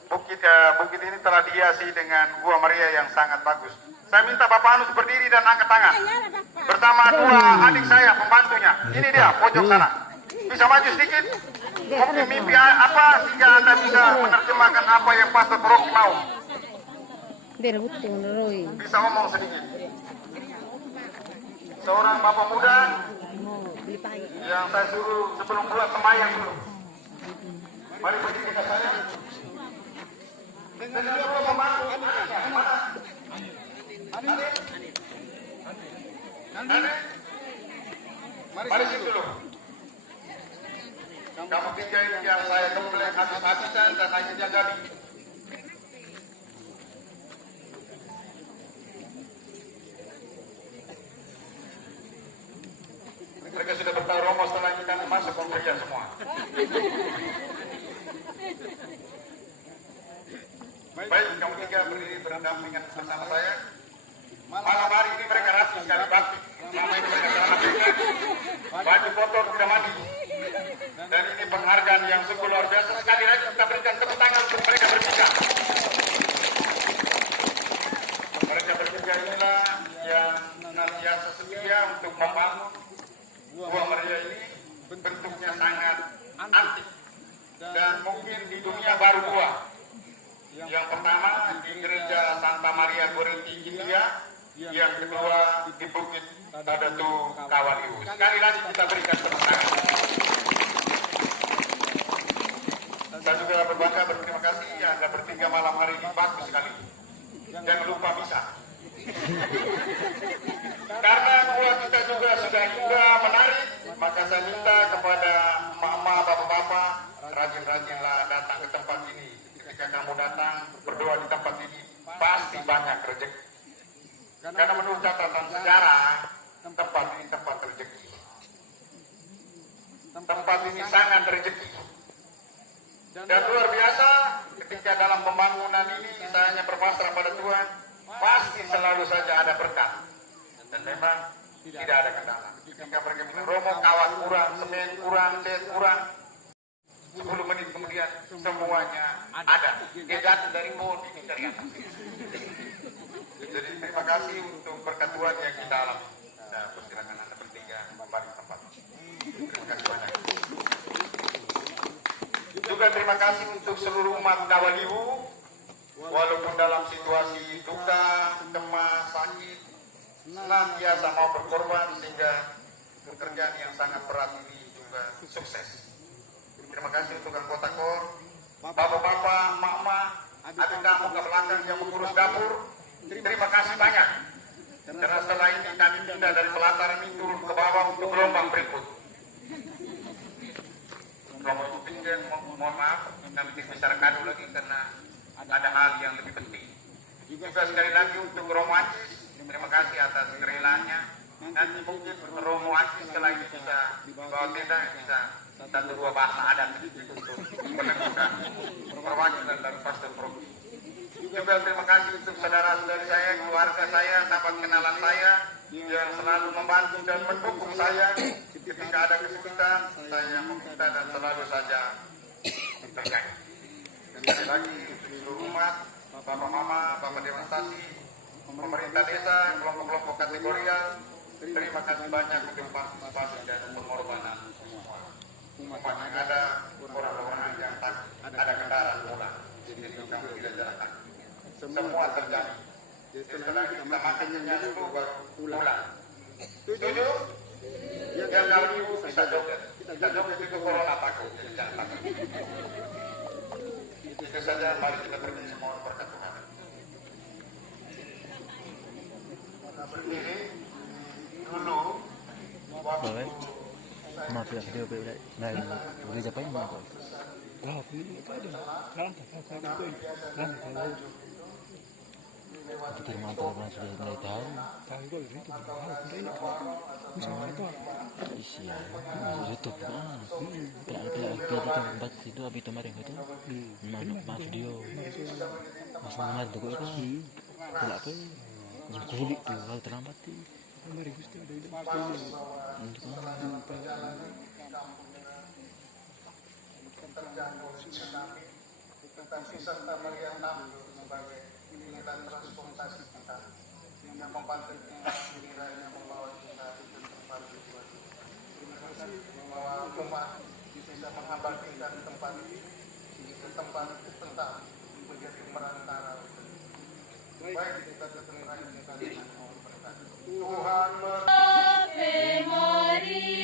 bukit ini telah dihiasi dengan Gua Maria yang sangat bagus. Saya minta Bapak Anus berdiri dan angkat tangan. Bersama dua adik saya, pembantunya. Ini dia, pojok sana. Bisa maju sedikit? Mungkin mimpi apa sehingga Anda bisa menerjemahkan apa yang Pastor Rocky mau? Bisa ngomong sedikit. Seorang bapak muda yang saya suruh sebelum pulang sembahyang dulu. Mari berdiri ke saya. Dan juga dua pembantu. Mari situ dulu. Kamu tiga ini yang saya gembleng habis-habisan dan akhirnya jadi. Mereka sudah bertahu romo setelah ini kami masuk bekerja semua. Baik, kamu tiga berdiri berdampingan bersama saya. Malam hari ini mereka rapi sekali bakti. Selama ini mereka rapikan, baju kotor tidak mandi. Dan ini penghargaan yang sungguh luar biasa. Sekali lagi kita berikan tepuk tangan untuk mereka bertiga. Mereka bertiga inilah yang senantiasa setia untuk membangun Gua Maria ini. Bentuknya sangat antik dan mungkin di dunia baru dua. Yang pertama di gereja Santa Maria Goretti India, yang kedua di Bukit Tadatu Kawaliu. Sekali lagi kita berikan tepuk tangan. Saya juga berbangga berterima kasih Anda bertiga malam hari ini bagus sekali. Jangan lupa bisa. Karena gua kita juga sudah indah menarik, maka saya minta kepada mama, bapak-bapak, rajin-rajinlah datang ke tempat ini. Ketika kamu datang berdoa di tempat ini, pasti banyak rezeki. Karena menurut catatan sejarah, tempat ini tempat rezeki. Tempat ini sangat rezeki. Dan luar biasa, ketika dalam pembangunan ini saya hanya berpasrah pada Tuhan, pasti selalu saja ada berkat. Dan memang tidak ada kendala. Ketika mereka bilang, Romo kawat kurang, semen kurang, set kurang, 10 menit kemudian semuanya ada. Dia jatuh dari pohon ini dari atas. Jadi terima kasih untuk berkat Tuhan yang kita alami. Nah, persilakan Anda bertiga balik tempat. Terima kasih banyak. Juga terima kasih untuk seluruh umat Kawaliu, walaupun dalam situasi duka, cemas, sakit, senantiasa mau berkorban sehingga pekerjaan yang sangat berat ini juga sukses. Terima kasih untuk anggota KOR, bapak-bapak, mak-mak, adik kamu ke belakang yang mengurus dapur. Terima kasih banyak. Karena setelah ini kami pindah dari pelataran ini turun ke bawah untuk gelombang berikut. Romo Vincent, mohon maaf, kami tidak bisa rekadu lagi karena ada hal yang lebih penting. Juga sekali lagi untuk Romo Ancis, terima kasih atas kerelaannya. Nanti mungkin Romo Ancis setelah ini bisa bawa tenda, bisa 1-2 bahasa adat untuk menemukan perwakilan dari Pastor Rocky. Juga terima kasih untuk saudara-saudari saya, keluarga saya, sahabat kenalan saya yang selalu membantu dan mendukung saya ketika ada kesulitan. Saya meminta dan selalu saja terjaga. Dan sekali lagi seluruh umat, bapak mama, bapak demonstrasi, pemerintah desa, kelompok-kelompok kategorial, terima kasih banyak untuk partisipasi dan pengorbanan semua. Umat yang ada, orang-orang yang takut, ada kendaraan pulang. Jadi kamu tidak jalan. Semua terjadi. Setelah kita makannya dulu baru pulang. Setuju? Yang kalau ibu bisa joget. Kita joget itu corona takut. Jadi jangan takut. Itu saja, mari kita pergi semua berkat Tuhan. Kita berdiri dulu waktu maaf ya video beda nah udah japain mana kok pikir mantap orang sudah mulai tahu isi ya YouTube pelak tempat itu abi kemarin itu mas video mas nomor itu itu pelak apa kulit tuh kalau terlambat tuh tetapi Santa Maria tampil sebagai pilihan transportasi kita yang membantu kita kiranya membawa kita ke tempat tujuan. Terima kasih bahwa umat bisa menghambat kita di tempat ini, ke tempat tentang menjadi perantara. Baik kita terima kita dengan mohon berkat. Tuhan Ave Maria.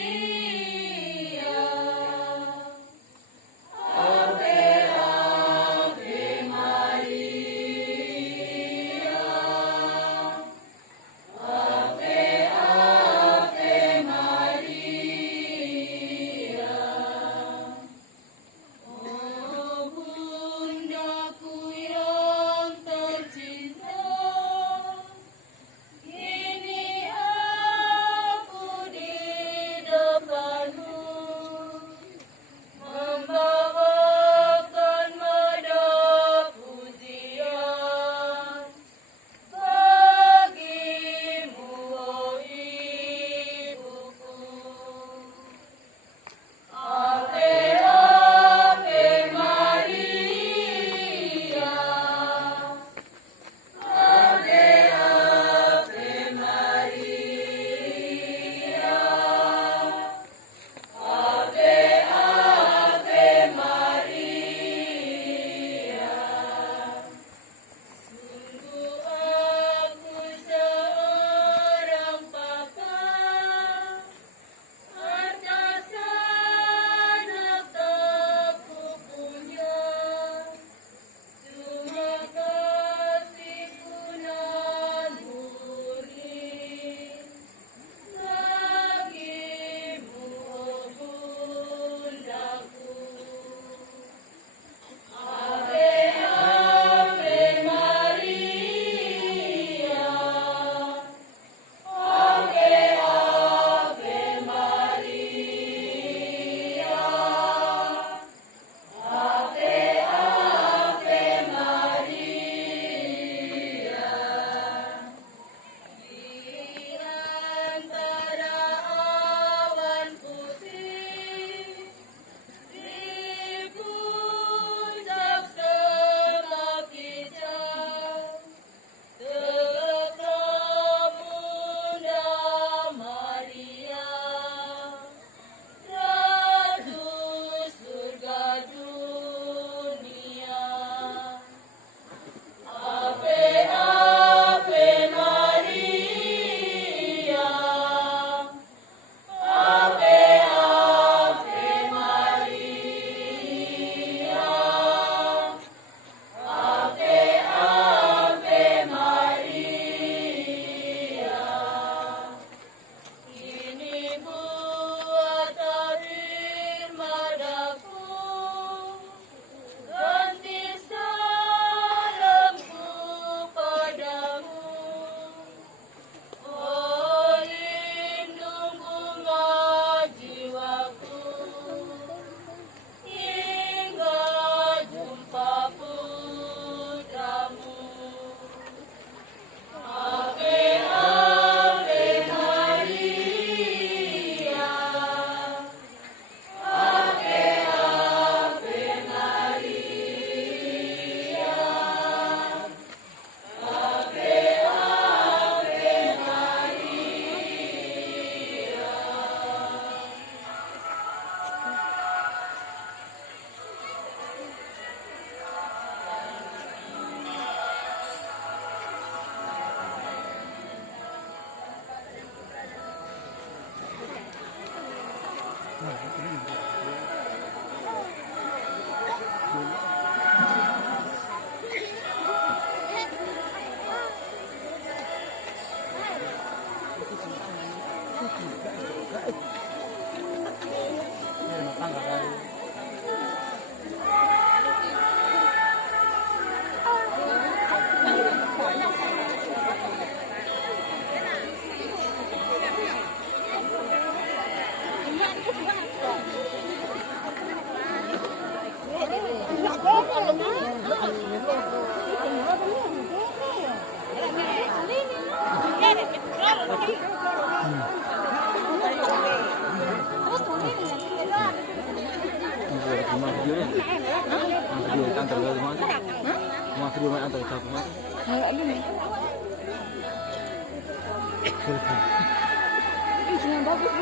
Yang bagus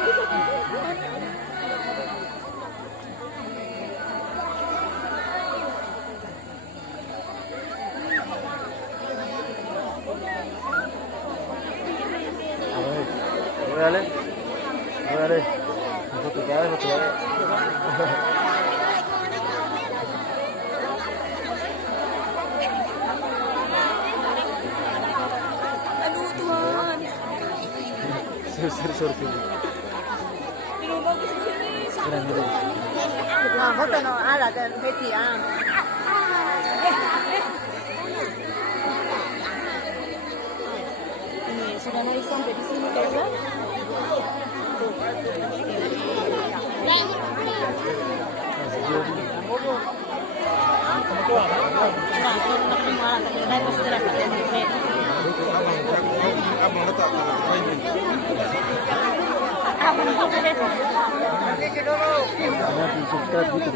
Boleh, boleh. Foto kaya, foto kaya. Aduh Tuhan. Sur. Keren. Nah, foto no ala dan Betty Ini sudah naik sampai di sini guys. Subscribe gitu.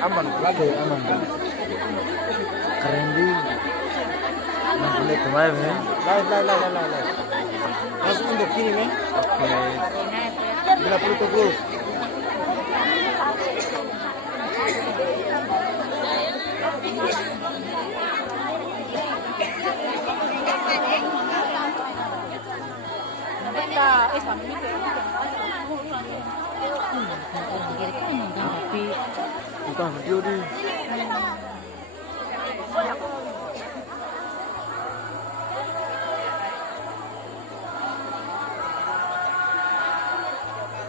Aman. Keren di. Boleh kemarin ya. Live. Langsung untuk kiri nih. Oke. Bila perlu tuh. Bukan video di.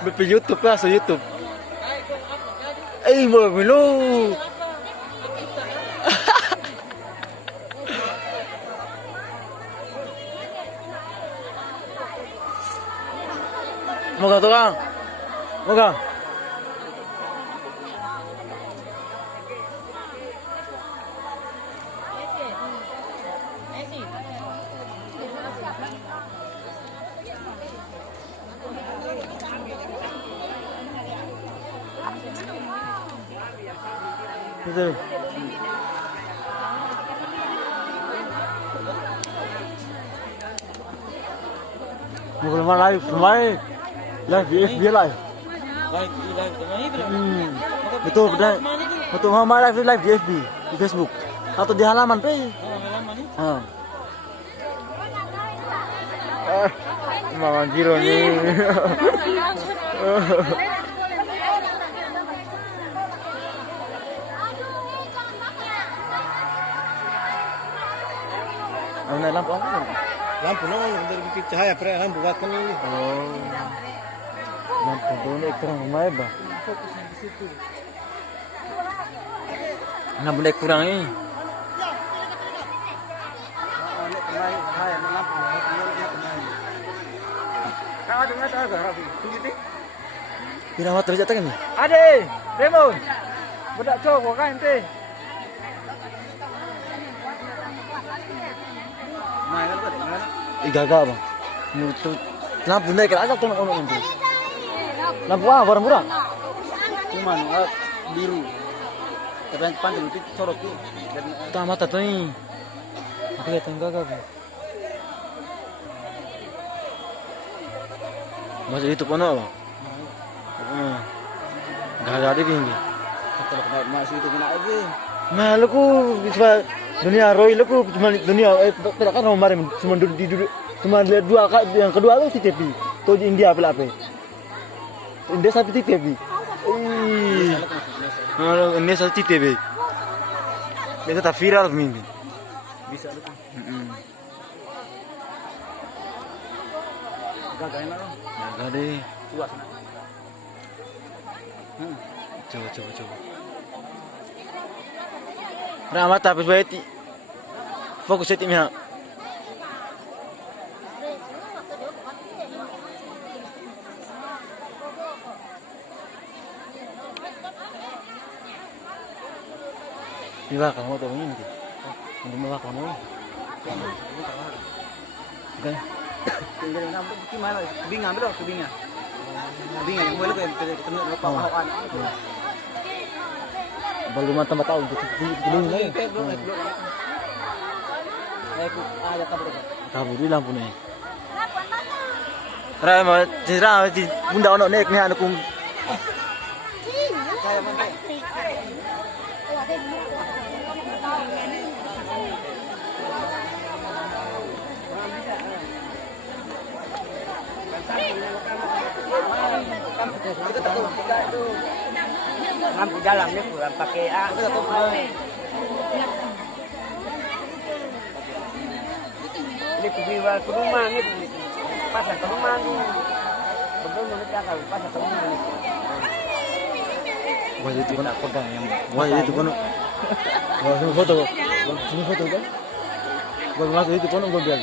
Be YouTube lah, YouTube. Mau milo. Moga tukang. Moga. Betul. Mau kemana live? Kemarin live di FB live. Betul. Betul mama live di FB di Facebook atau di halaman pe. Mama Giro nih. Lampu apa? Lampu no, dari bikin cahaya pre lampu buatkan ini. Oh. Lampu dulu kurang lumayan bah. Fokusnya di situ. Lampu dek kurang ini. Kau dengar tak Rafi? Tunggu. Tidak mau terjatuh kan ni? Ade, Raymond. Budak cowok kan ente. Gagal bang. Lampu naik aja tuh orang itu. Lampu apa warna murah? Cuman biru. Tapi yang panjang itu sorot tuh. Tak mata tuh ini. Aku lihat yang gagal bang. Masuk YouTube mana bang? Gagal di pinggir. Kalau masuk itu kena aja. Malu ku bisa. Dunia Roy lu cuma dunia tidak kan kemarin cuma lihat dua yang kedua tuh si TV tuh di India apa India satu TV kalau India satu TV itu tak viral minggu bisa lu gagal deh coba Ramat tapi baik fokus timnya. Iya, kamu tuh ini. Ini mah kamu. Kan. Tinggal nampak gimana? Kebingan belum? Kebingan. Kebingan yang boleh ketemu lepas-lepasan. Baru mata tahu belum lagi. Aku ada kabur. Kabur di lampu nih. Rai mah cerah di bunda ono nek ni anu kum. Saya mana? Lampu jalan ni kurang pakai ini pergi ke rumah ni pasar ke rumah ni betul menurut kakak pasar ke rumah ni. Wah itu kan pegang yang. Wah itu kan. Wah sini foto. Sini foto kan. Gua masuk itu kan gua bilang.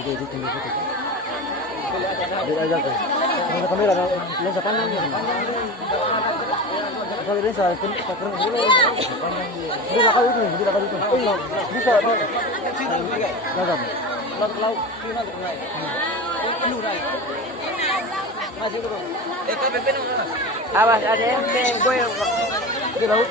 Jadi tunggu foto. Dia aja kan. Ada kamera lensa panjang ni. Kalau lensa pun pakai dulu. Dia lakar itu. Oh, bisa. Gagam. Laut kena tu naik. Penuh naik. Masih turun. Kau penuh mana? Awas ada yang gue. Di laut.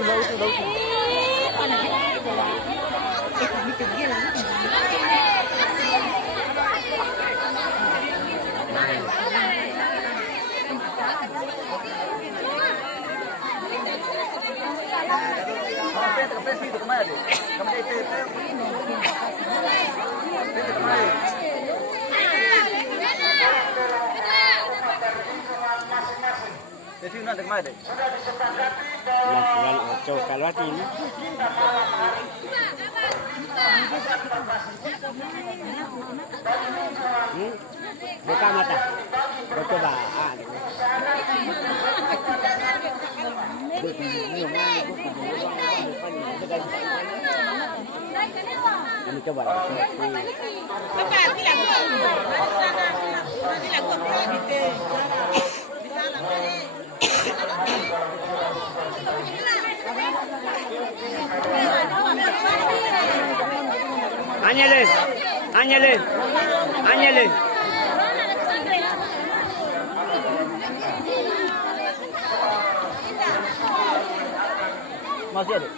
Jadi nak kemana? Kalau ini. Buka mata. Coba. Ini coba. Anyale. Masih ada.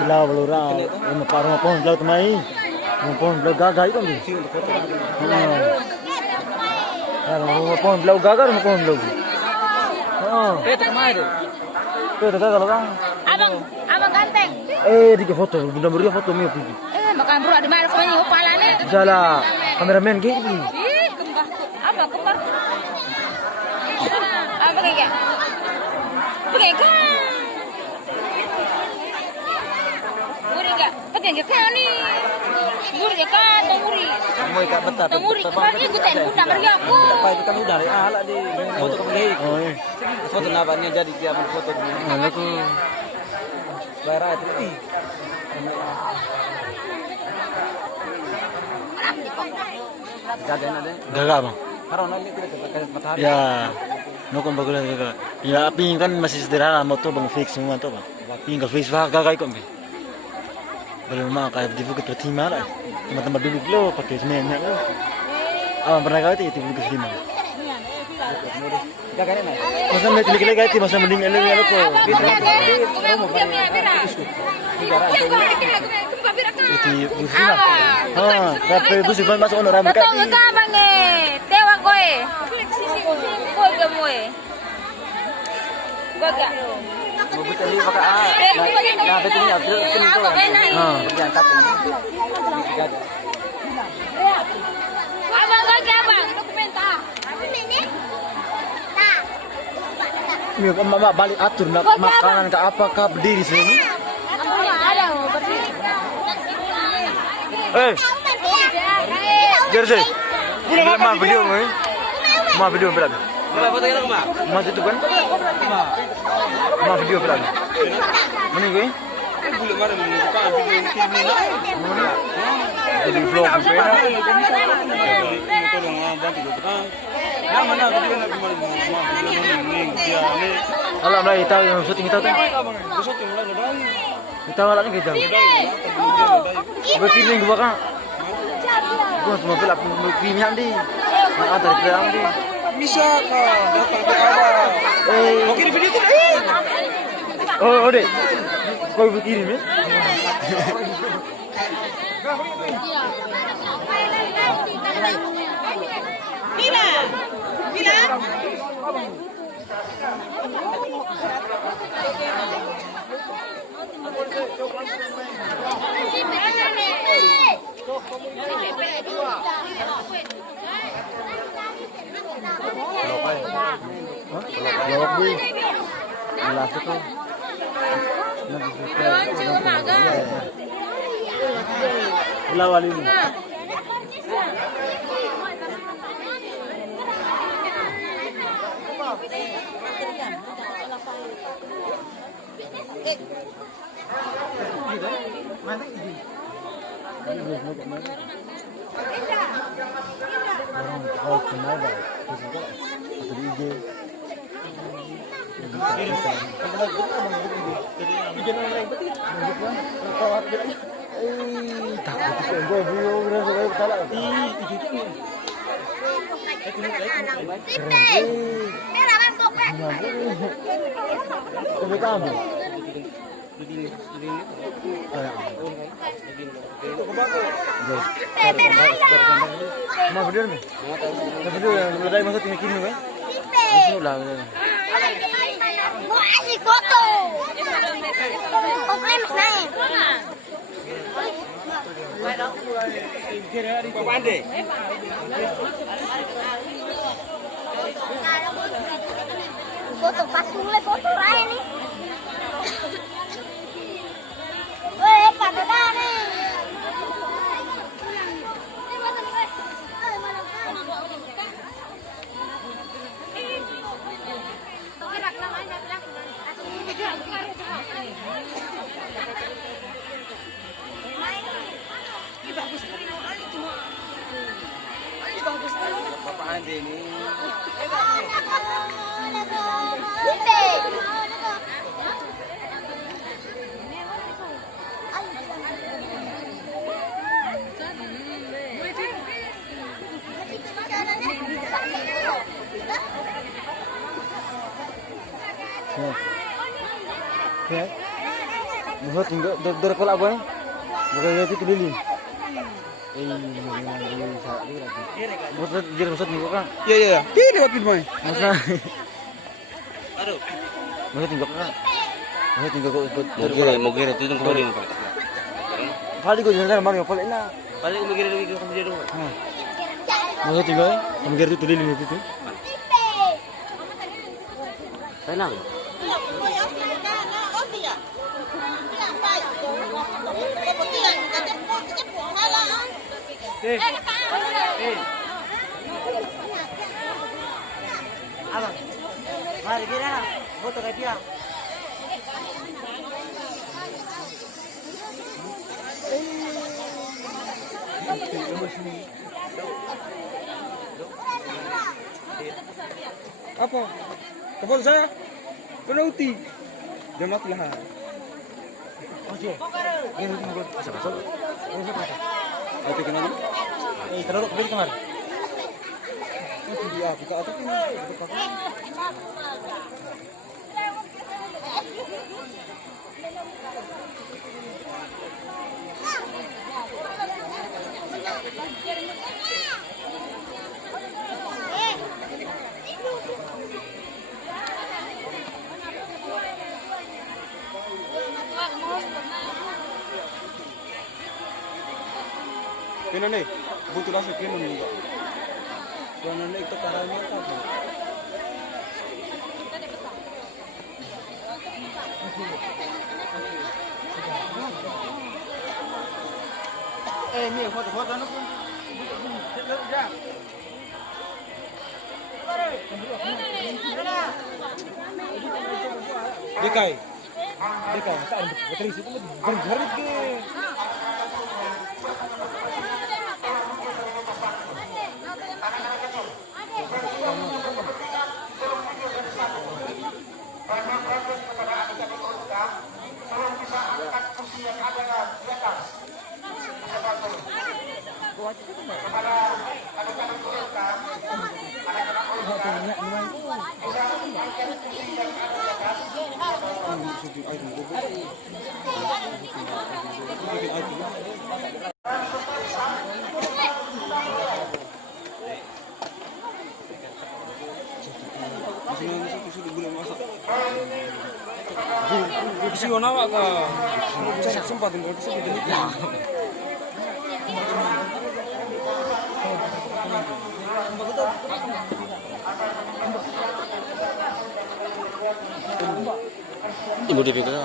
Belau belura. Ini parung pohon belau temai. Pohon belau gagal itu ni. Pohon belau gagal pohon belau. Peter kemana? Peter gagal orang. Abang ganteng. Di foto, bunda beri foto mi pergi. Makan buruk di mana semuanya kepalanya. Salah, kameramen gini. Ih, kembar. Apa kembar? Apa kayak? Pakai kan? Muri enggak? Pakai enggak kan ni? Muri kan, muri. Kamu ikat betul. Muri kemarin ikut bunda pergi aku. Apa itu kan udah lah di foto kamu Oh, foto nabanya jadi dia foto ni. mana aku? Bayar itu. Gagal ada. Gagal bang. Karena ini kita pakai matahari. Ya, nukon bagus gagal. Ya, api kan masih sederhana, motor bang fix semua tu bang. Tinggal fix gagal ikut bang. Belum mak kayak di Bukit Pertimah lah. Tempat-tempat duduk lo pakai semennya lo. Pernah kau itu Bukit Pertimah. Gagal ni. Masa nak klik itu masa mending elok elok ko. Itu busina. Tapi busi masuk orang mereka. Betul ke abang ni? Tewa koe. Koe gemoe. Gagak. Mau betul ni pakai nah betul ni betul tu. Berjalan kaki. Abang gagak abang. Dokumenta. Ni mama balik atur nak makanan ke apa kah berdiri sini. Ada berdiri. Jersey. Ma video ni. Ma video berapa? Berapa foto yang mak? Ma itu kan? Ma video berapa? Mana gue? boleh marah menunjukkan video ini Jadi vlog sepeda. tolong bantu kita. Ya mana video nak kemarin dia ni. Kalau mulai kita yang syuting kita tuh. Besok mulai dari. Kita malah kita. Begini gua kan. Gua cuma pelak begini nanti. Nak ada pelang di. Bisa kah datang ke awal? Oke video itu. Oh, deh. Kau begini nih. Lawak di. Jelas itu. Lawal ini. Foto patung le foto raya nih. Weh, pada nih. Mulut tinggal dari apa nih? Bukan itu keliling. Mulut jadi mulut tinggal kan? Iya. Tidak dapat main. Masa? Aduh. Mulut tinggal kan? Mulut tinggal kok ikut. Mau kira itu kemarin Pak. Kali kau jalan mana paling enak. Paling mau kira lagi kamu jadi. Mulut tinggal, kamu kira itu keliling itu. Enak. Abang, mari kira foto kayak dia. Apa? Telepon saya? Penauti. Jam lah. Oke. Ini tunggu. Masuk. Oke, kenapa? Terus beli kemana? Itu dia buka atau ini? Buka. Kena nih, butuh rasa kena nih. Kena nih itu caranya apa? Ini foto-foto anu pun. Dekai. Ibu di PKK.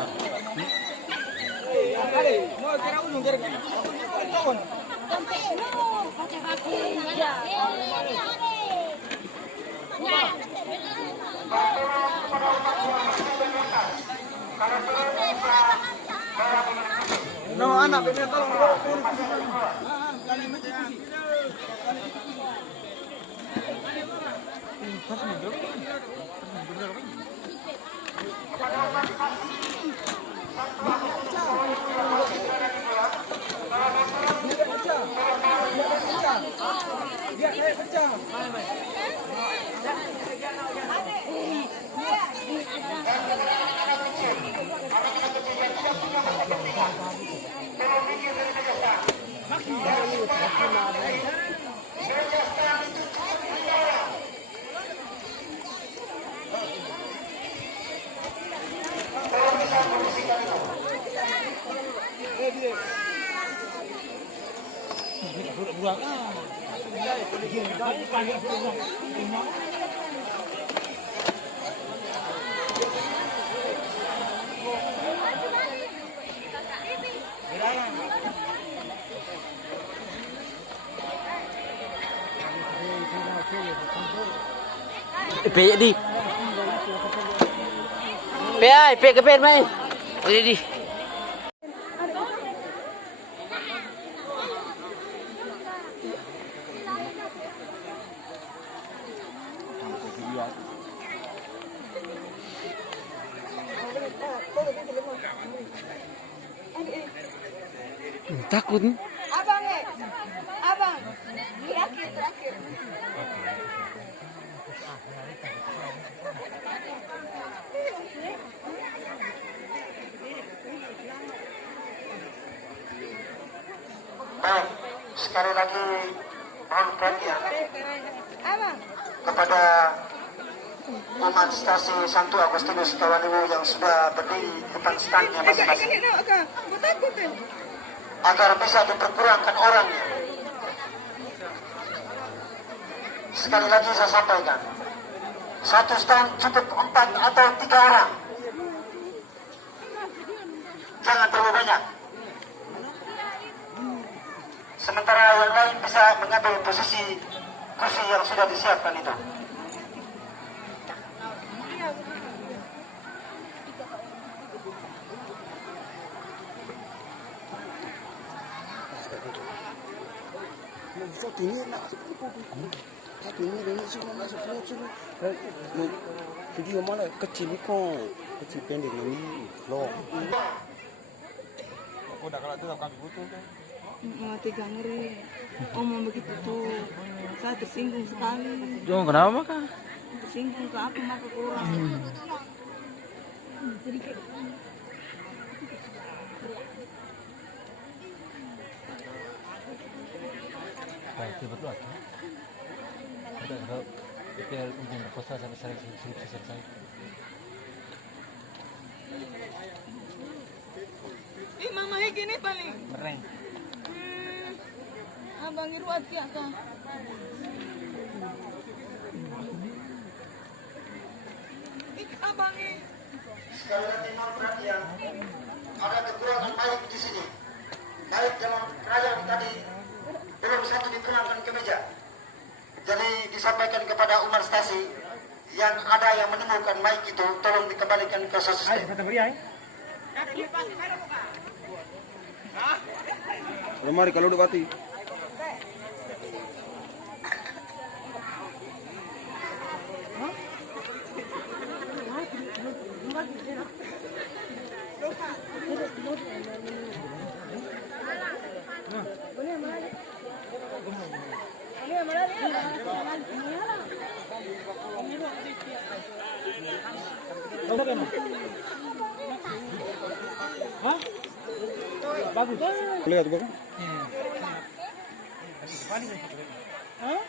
No, anak ini tolong. Pe đi. Pe ơi, pe cái bên mày. Đi đi. Takut. Abang, abang, terakhir. Baik, sekali lagi mohon perhatian kepada umat stasi Santo Agustinus Tawaliwu yang sudah berdiri depan standnya masing-masing agar bisa diperkurangkan orangnya. Sekali lagi saya sampaikan, satu stand cukup 4 atau 3 orang, jangan terlalu banyak. Sementara yang lain bisa mengambil posisi kursi yang sudah disiapkan itu. Video malah kecil kok, kecil pendek ini vlog. Aku udah kalau itu kami butuh kan. Tiga ngeri, omong begitu tuh, saya tersinggung sekali. Jangan kenapa kak? Tersinggung ke apa maka kurang. Betul aja. Udah kalau biar ujian proposal sampai selesai. Ih, mama gini paling. Mereng. Abang Irwat ya kak. Abang Sekali lagi mohon perhatian, ada kekurangan baik di sini. Baik dalam perayaan tadi belum satu dipulangkan ke meja. Jadi disampaikan kepada Umar Stasi yang ada yang menemukan mic itu tolong dikembalikan ke sistem. Lemari kalau udah mati. Bagus. Lihat bukan? Hah?